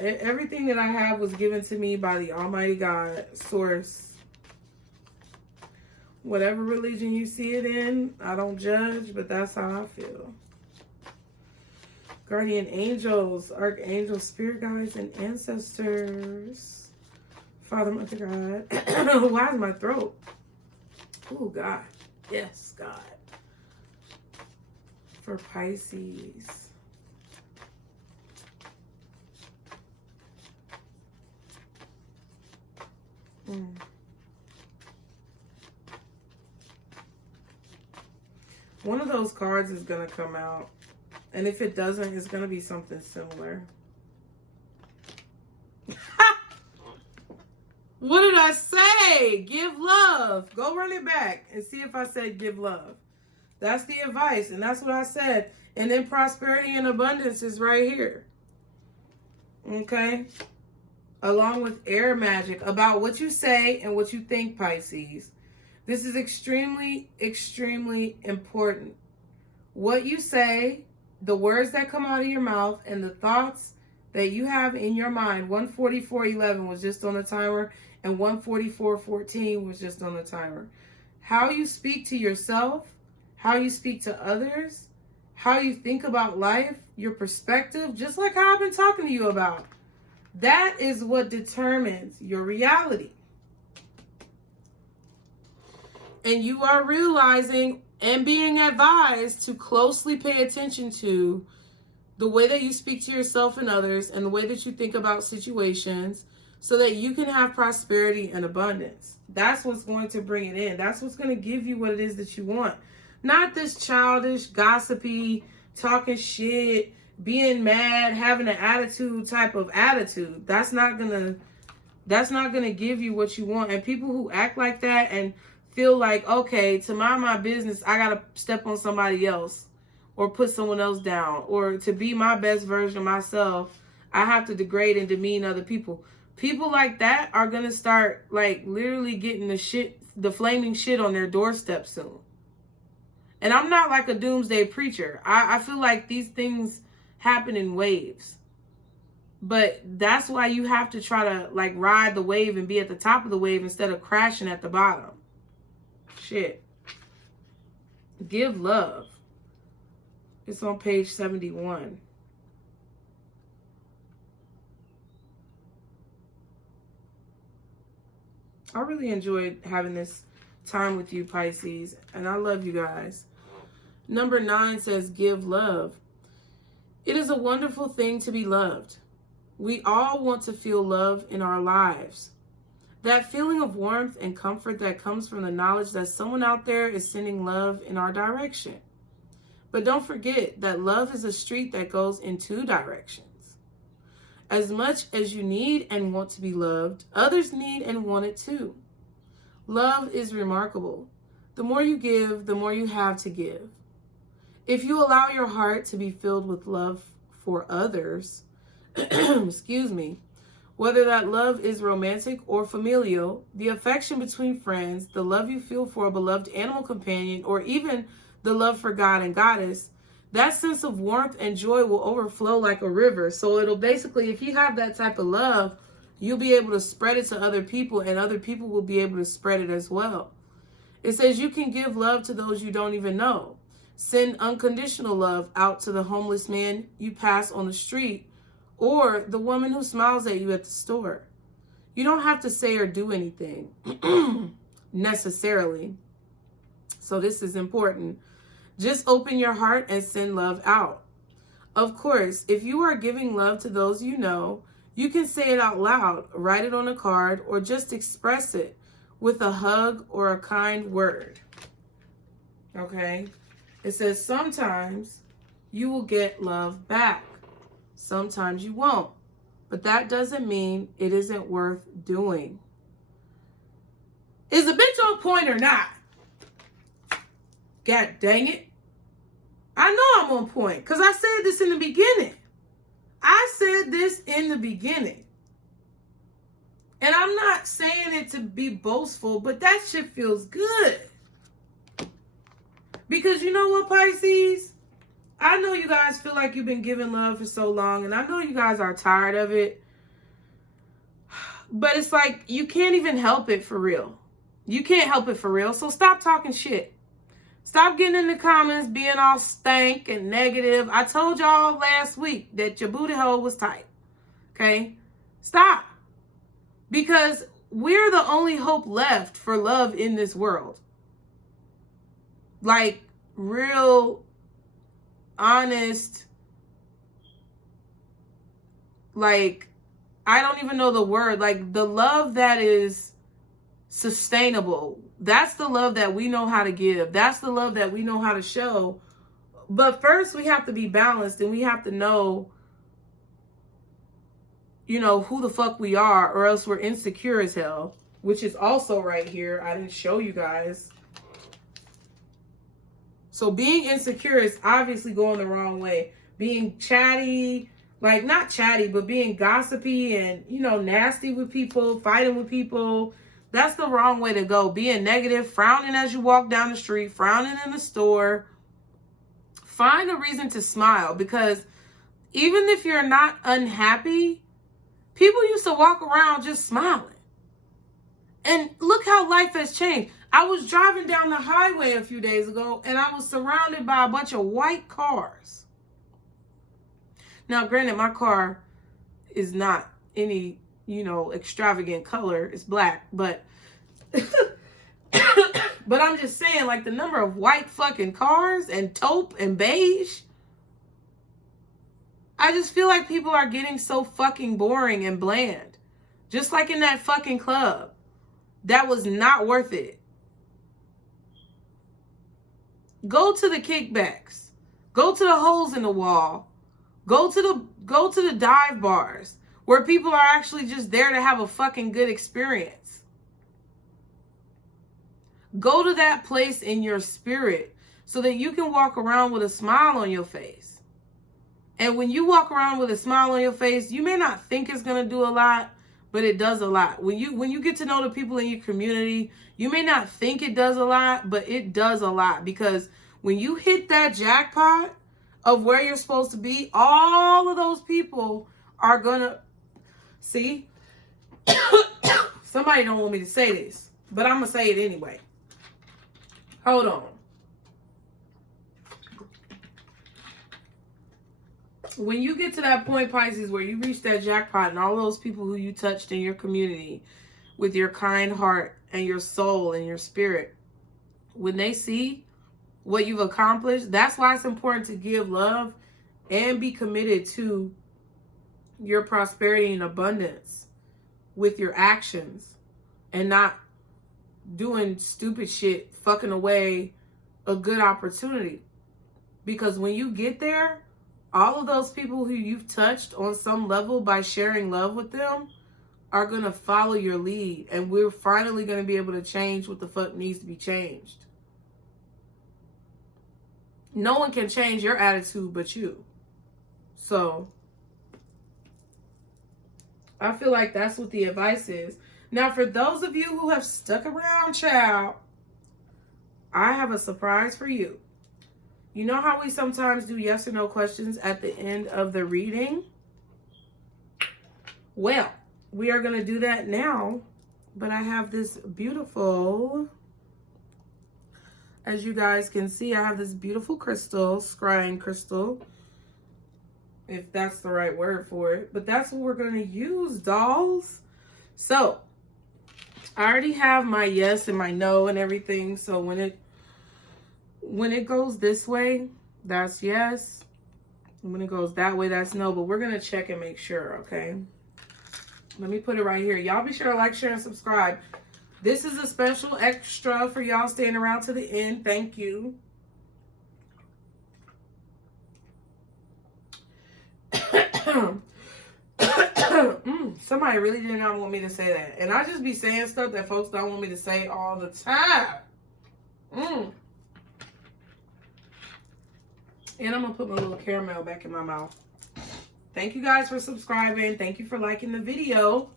everything that I have was given to me by the Almighty God, Source. Whatever religion you see it in, I don't judge, but that's how I feel. Guardian angels, archangels, spirit guides, and ancestors. Father, Mother, God. Why is my throat? Oh, God. Yes, God. For Pisces. One of those cards is going to come out. And if it doesn't, it's going to be something similar. What did I say? Give love. Go run it back and see if I said give love. That's the advice. And that's what I said. And then prosperity and abundance is right here. Okay? Along with air magic. About what you say and what you think, Pisces. This is extremely, extremely important. What you say, the words that come out of your mouth, and the thoughts that you have in your mind. 144.11 was just on the timer, and 144.14 was just on the timer. How you speak to yourself, how you speak to others, how you think about life, your perspective, just like how I've been talking to you about. That is what determines your reality. And you are realizing and being advised to closely pay attention to the way that you speak to yourself and others and the way that you think about situations so that you can have prosperity and abundance. That's what's going to bring it in. That's what's going to give you what it is that you want. Not this childish, gossipy, talking shit, being mad, having an attitude type of attitude. That's not gonna give you what you want. And people who act like that and feel like, okay, to mind my business, I gotta step on somebody else or put someone else down, or to be my best version of myself, I have to degrade and demean other people. People like that are gonna start like literally getting the flaming shit on their doorstep soon. And I'm not like a doomsday preacher. I feel like these things happen in waves. But that's why you have to try to like ride the wave and be at the top of the wave instead of crashing at the bottom. Shit. Give love. It's on page 71. I really enjoyed having this time with you, Pisces, and I love you guys. Number 9 says, give love. It is a wonderful thing to be loved. We all want to feel love in our lives. That feeling of warmth and comfort that comes from the knowledge that someone out there is sending love in our direction. But don't forget that love is a street that goes in 2 directions. As much as you need and want to be loved, others need and want it too. Love is remarkable. The more you give, the more you have to give. If you allow your heart to be filled with love for others, excuse me, whether that love is romantic or familial, the affection between friends, the love you feel for a beloved animal companion, or even the love for God and Goddess, that sense of warmth and joy will overflow like a river. So it'll basically, if you have that type of love, you'll be able to spread it to other people, and other people will be able to spread it as well. It says you can give love to those you don't even know. Send unconditional love out to the homeless man you pass on the street, or the woman who smiles at you at the store. You don't have to say or do anything necessarily. So this is important. Just open your heart and send love out. Of course, if you are giving love to those you know, you can say it out loud, write it on a card, or just express it with a hug or a kind word. Okay? It says sometimes you will get love back. Sometimes you won't. But that doesn't mean it isn't worth doing. Is the bitch on point or not? God dang it. I know I'm on point because I said this in the beginning. And I'm not saying it to be boastful, but that shit feels good. Because you know what, Pisces? I know you guys feel like you've been giving love for so long, and I know you guys are tired of it. But it's like you can't even help it for real. You can't help it for real, so stop talking shit. Stop getting in the comments being all stank and negative. I told y'all last week that your booty hole was tight. Okay? Stop. Because we're the only hope left for love in this world. Like, real, honest, like, I don't even know the word. Like, the love that is sustainable. That's the love that we know how to give. That's the love that we know how to show. But first, we have to be balanced, and we have to know, you know, who the fuck we are, or else we're insecure as hell, which is also right here. I didn't show you guys. So being insecure is obviously going the wrong way. Being chatty, like not chatty, but being gossipy and, you know, nasty with people, fighting with people, that's the wrong way to go. Being negative, frowning as you walk down the street, frowning in the store. Find a reason to smile, because even if you're not unhappy, people used to walk around just smiling. And look how life has changed. I was driving down the highway a few days ago, and I was surrounded by a bunch of white cars. Now, granted, my car is not any, you know, extravagant color. It's black, but But I'm just saying, like, the number of white fucking cars and taupe and beige, I just feel like people are getting so fucking boring and bland. Just like in that fucking club. That was not worth it. Go to the kickbacks. Go to the holes in the wall. Go to the dive bars where people are actually just there to have a fucking good experience. Go to that place in your spirit so that you can walk around with a smile on your face. And when you walk around with a smile on your face, you may not think it's going to do a lot, but it does a lot. When you get to know the people in your community, you may not think it does a lot, but it does a lot. Because when you hit that jackpot of where you're supposed to be, all of those people are going to... See? Somebody don't want me to say this, but I'm going to say it anyway. Hold on. When you get to that point, Pisces, where you reach that jackpot and all those people who you touched in your community with your kind heart and your soul and your spirit, when they see what you've accomplished, that's why it's important to give love and be committed to your prosperity and abundance with your actions and not doing stupid shit, fucking away a good opportunity. Because when you get there, all of those people who you've touched on some level by sharing love with them are going to follow your lead. And we're finally going to be able to change what the fuck needs to be changed. No one can change your attitude but you. So I feel like that's what the advice is. Now, for those of you who have stuck around, child, I have a surprise for you. You know how we sometimes do yes or no questions at the end of the reading? Well, we are going to do that now, but I have this beautiful, as you guys can see, I have this beautiful crystal, scrying crystal, if that's the right word for it, but that's what we're going to use, dolls. So, I already have my yes and my no and everything, so when it goes this way, that's yes. When it goes that way, that's no. But we're going to check and make sure, okay? Let me put it right here. Y'all be sure to like, share, and subscribe. This is a special extra for y'all staying around to the end. Thank you. Somebody really did not want me to say that. And I just be saying stuff that folks don't want me to say all the time. And I'm going to put my little caramel back in my mouth. Thank you guys for subscribing. Thank you for liking the video.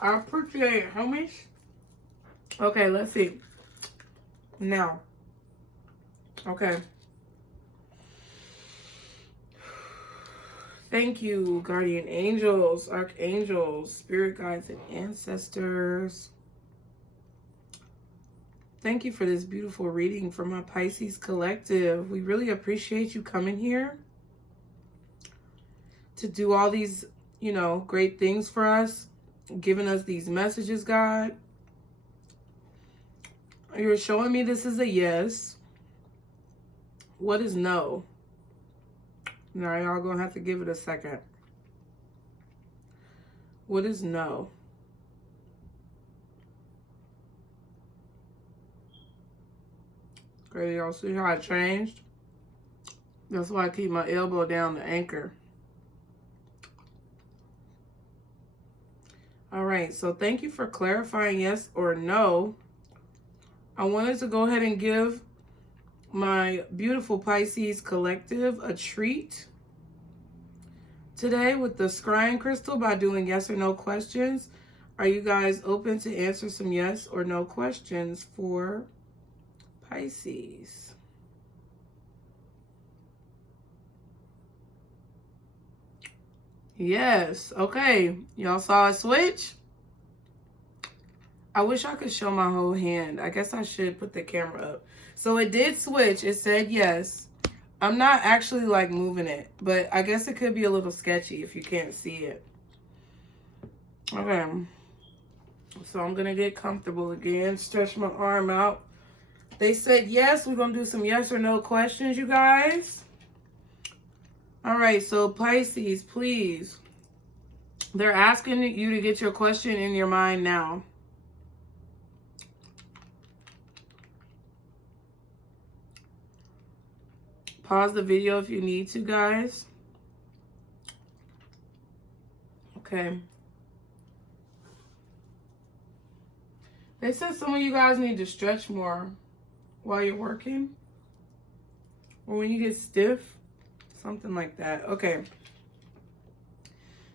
I appreciate it, homies. Okay, let's see. Now. Okay. Thank you, guardian angels, archangels, spirit guides, and ancestors. Thank you for this beautiful reading from my Pisces collective. We really appreciate you coming here to do all these, you know, great things for us, giving us these messages, God. You're showing me this is a yes. What is no? Now, y'all gonna have to give it a second. What is no? Okay, y'all see how I changed? That's why I keep my elbow down the anchor. All right, so thank you for clarifying yes or no. I wanted to go ahead and give my beautiful Pisces collective a treat today with the scrying crystal by doing yes or no questions. Are you guys open to answer some yes or no questions for Pisces? Yes. Okay. Y'all saw a switch? I wish I could show my whole hand. I guess I should put the camera up. So it did switch. It said yes. I'm not actually like moving it, but I guess it could be a little sketchy if you can't see it. Okay. So I'm going to get comfortable again. Stretch my arm out. They said yes. We're going to do some yes or no questions, you guys. All right, so Pisces, please. They're asking you to get your question in your mind now. Pause the video if you need to, guys. Okay. They said some of you guys need to stretch more while you're working. Or when you get stiff. Something like that. Okay.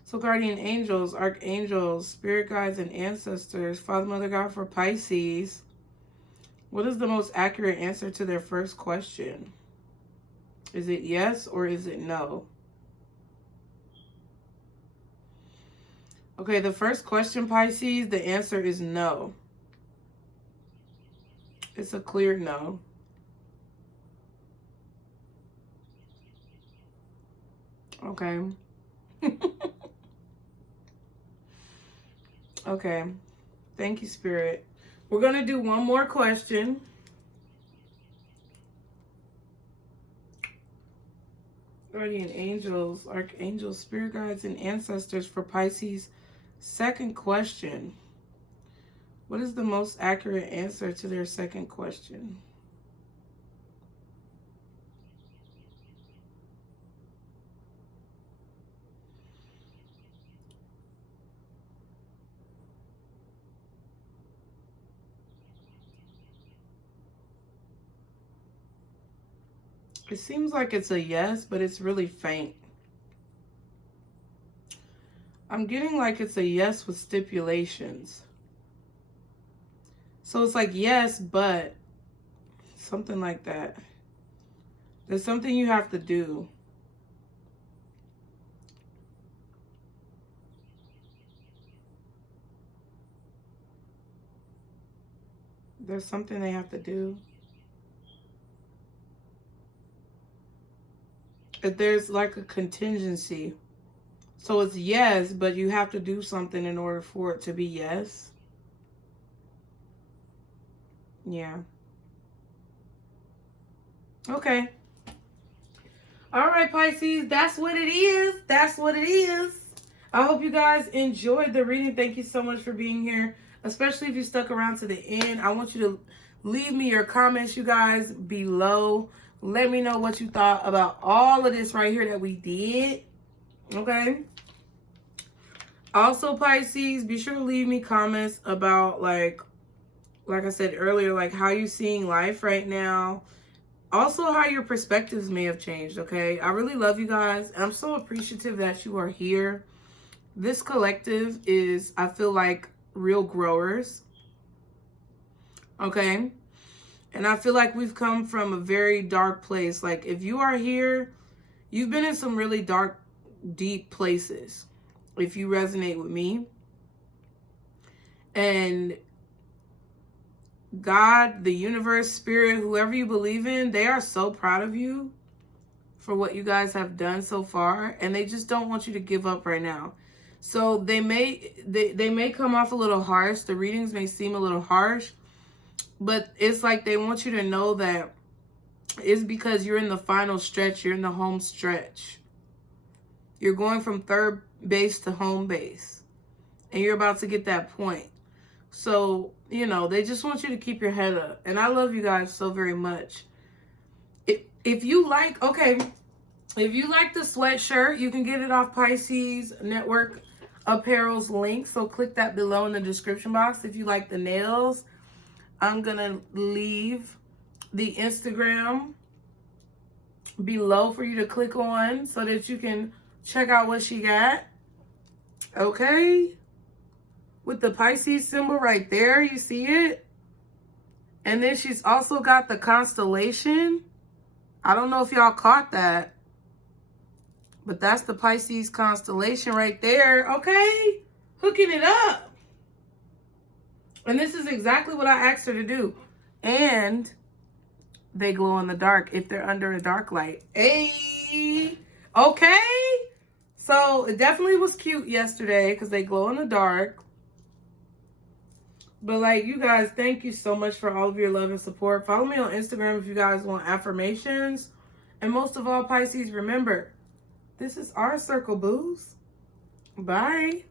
So guardian angels, archangels, spirit guides, and ancestors. Father, Mother, God for Pisces. What is the most accurate answer to their first question? Is it yes or is it no? Okay, the first question, Pisces, the answer is no. It's a clear no. Okay. Okay. Thank you, Spirit. We're going to do one more question. Guardian angels, archangels, spirit guides, and ancestors for Pisces. Second question. What is the most accurate answer to their second question? It seems like it's a yes, but it's really faint. I'm getting like it's a yes with stipulations. So it's like yes, but something like that. There's something you have to do. There's something they have to do. There's like a contingency. So it's yes, but you have to do something in order for it to be yes. Yeah. Okay. All right, Pisces, that's what it is. That's what it is. I hope you guys enjoyed the reading. Thank you so much for being here, especially if you stuck around to the end. I want you to leave me your comments, you guys, below. Let me know what you thought about all of this right here that we did. Okay? Also, Pisces, be sure to leave me comments about, like I said earlier, like how you seeing life right now. Also, how your perspectives may have changed, okay? I really love you guys. I'm so appreciative that you are here. This collective is, I feel like, real growers, okay? And I feel like we've come from a very dark place. Like, if you are here, you've been in some really dark, deep places, if you resonate with me. And God, the universe, spirit, whoever you believe in, they are so proud of you for what you guys have done so far. And they just don't want you to give up right now. So they may come off a little harsh. The readings may seem a little harsh. But it's like they want you to know that it's because you're in the final stretch. You're in the home stretch. You're going from third base to home base. And you're about to get that point. So, you know, they just want you to keep your head up. And I love you guys so very much. If you like, okay, if you like the sweatshirt, you can get it off Pisces Network Apparel's link. So click that below in the description box. If you like the nails, I'm going to leave the Instagram below for you to click on so that you can check out what she got. Okay? With the Pisces symbol right there, you see it? And then she's also got the constellation. I don't know if y'all caught that. But that's the Pisces constellation right there. Okay? Hooking it up. And this is exactly what I asked her to do. And they glow in the dark if they're under a dark light. Hey! Okay? So it definitely was cute yesterday because they glow in the dark. But like, you guys, thank you so much for all of your love and support. Follow me on Instagram if you guys want affirmations. And most of all, Pisces, remember, this is our circle, boos. Bye.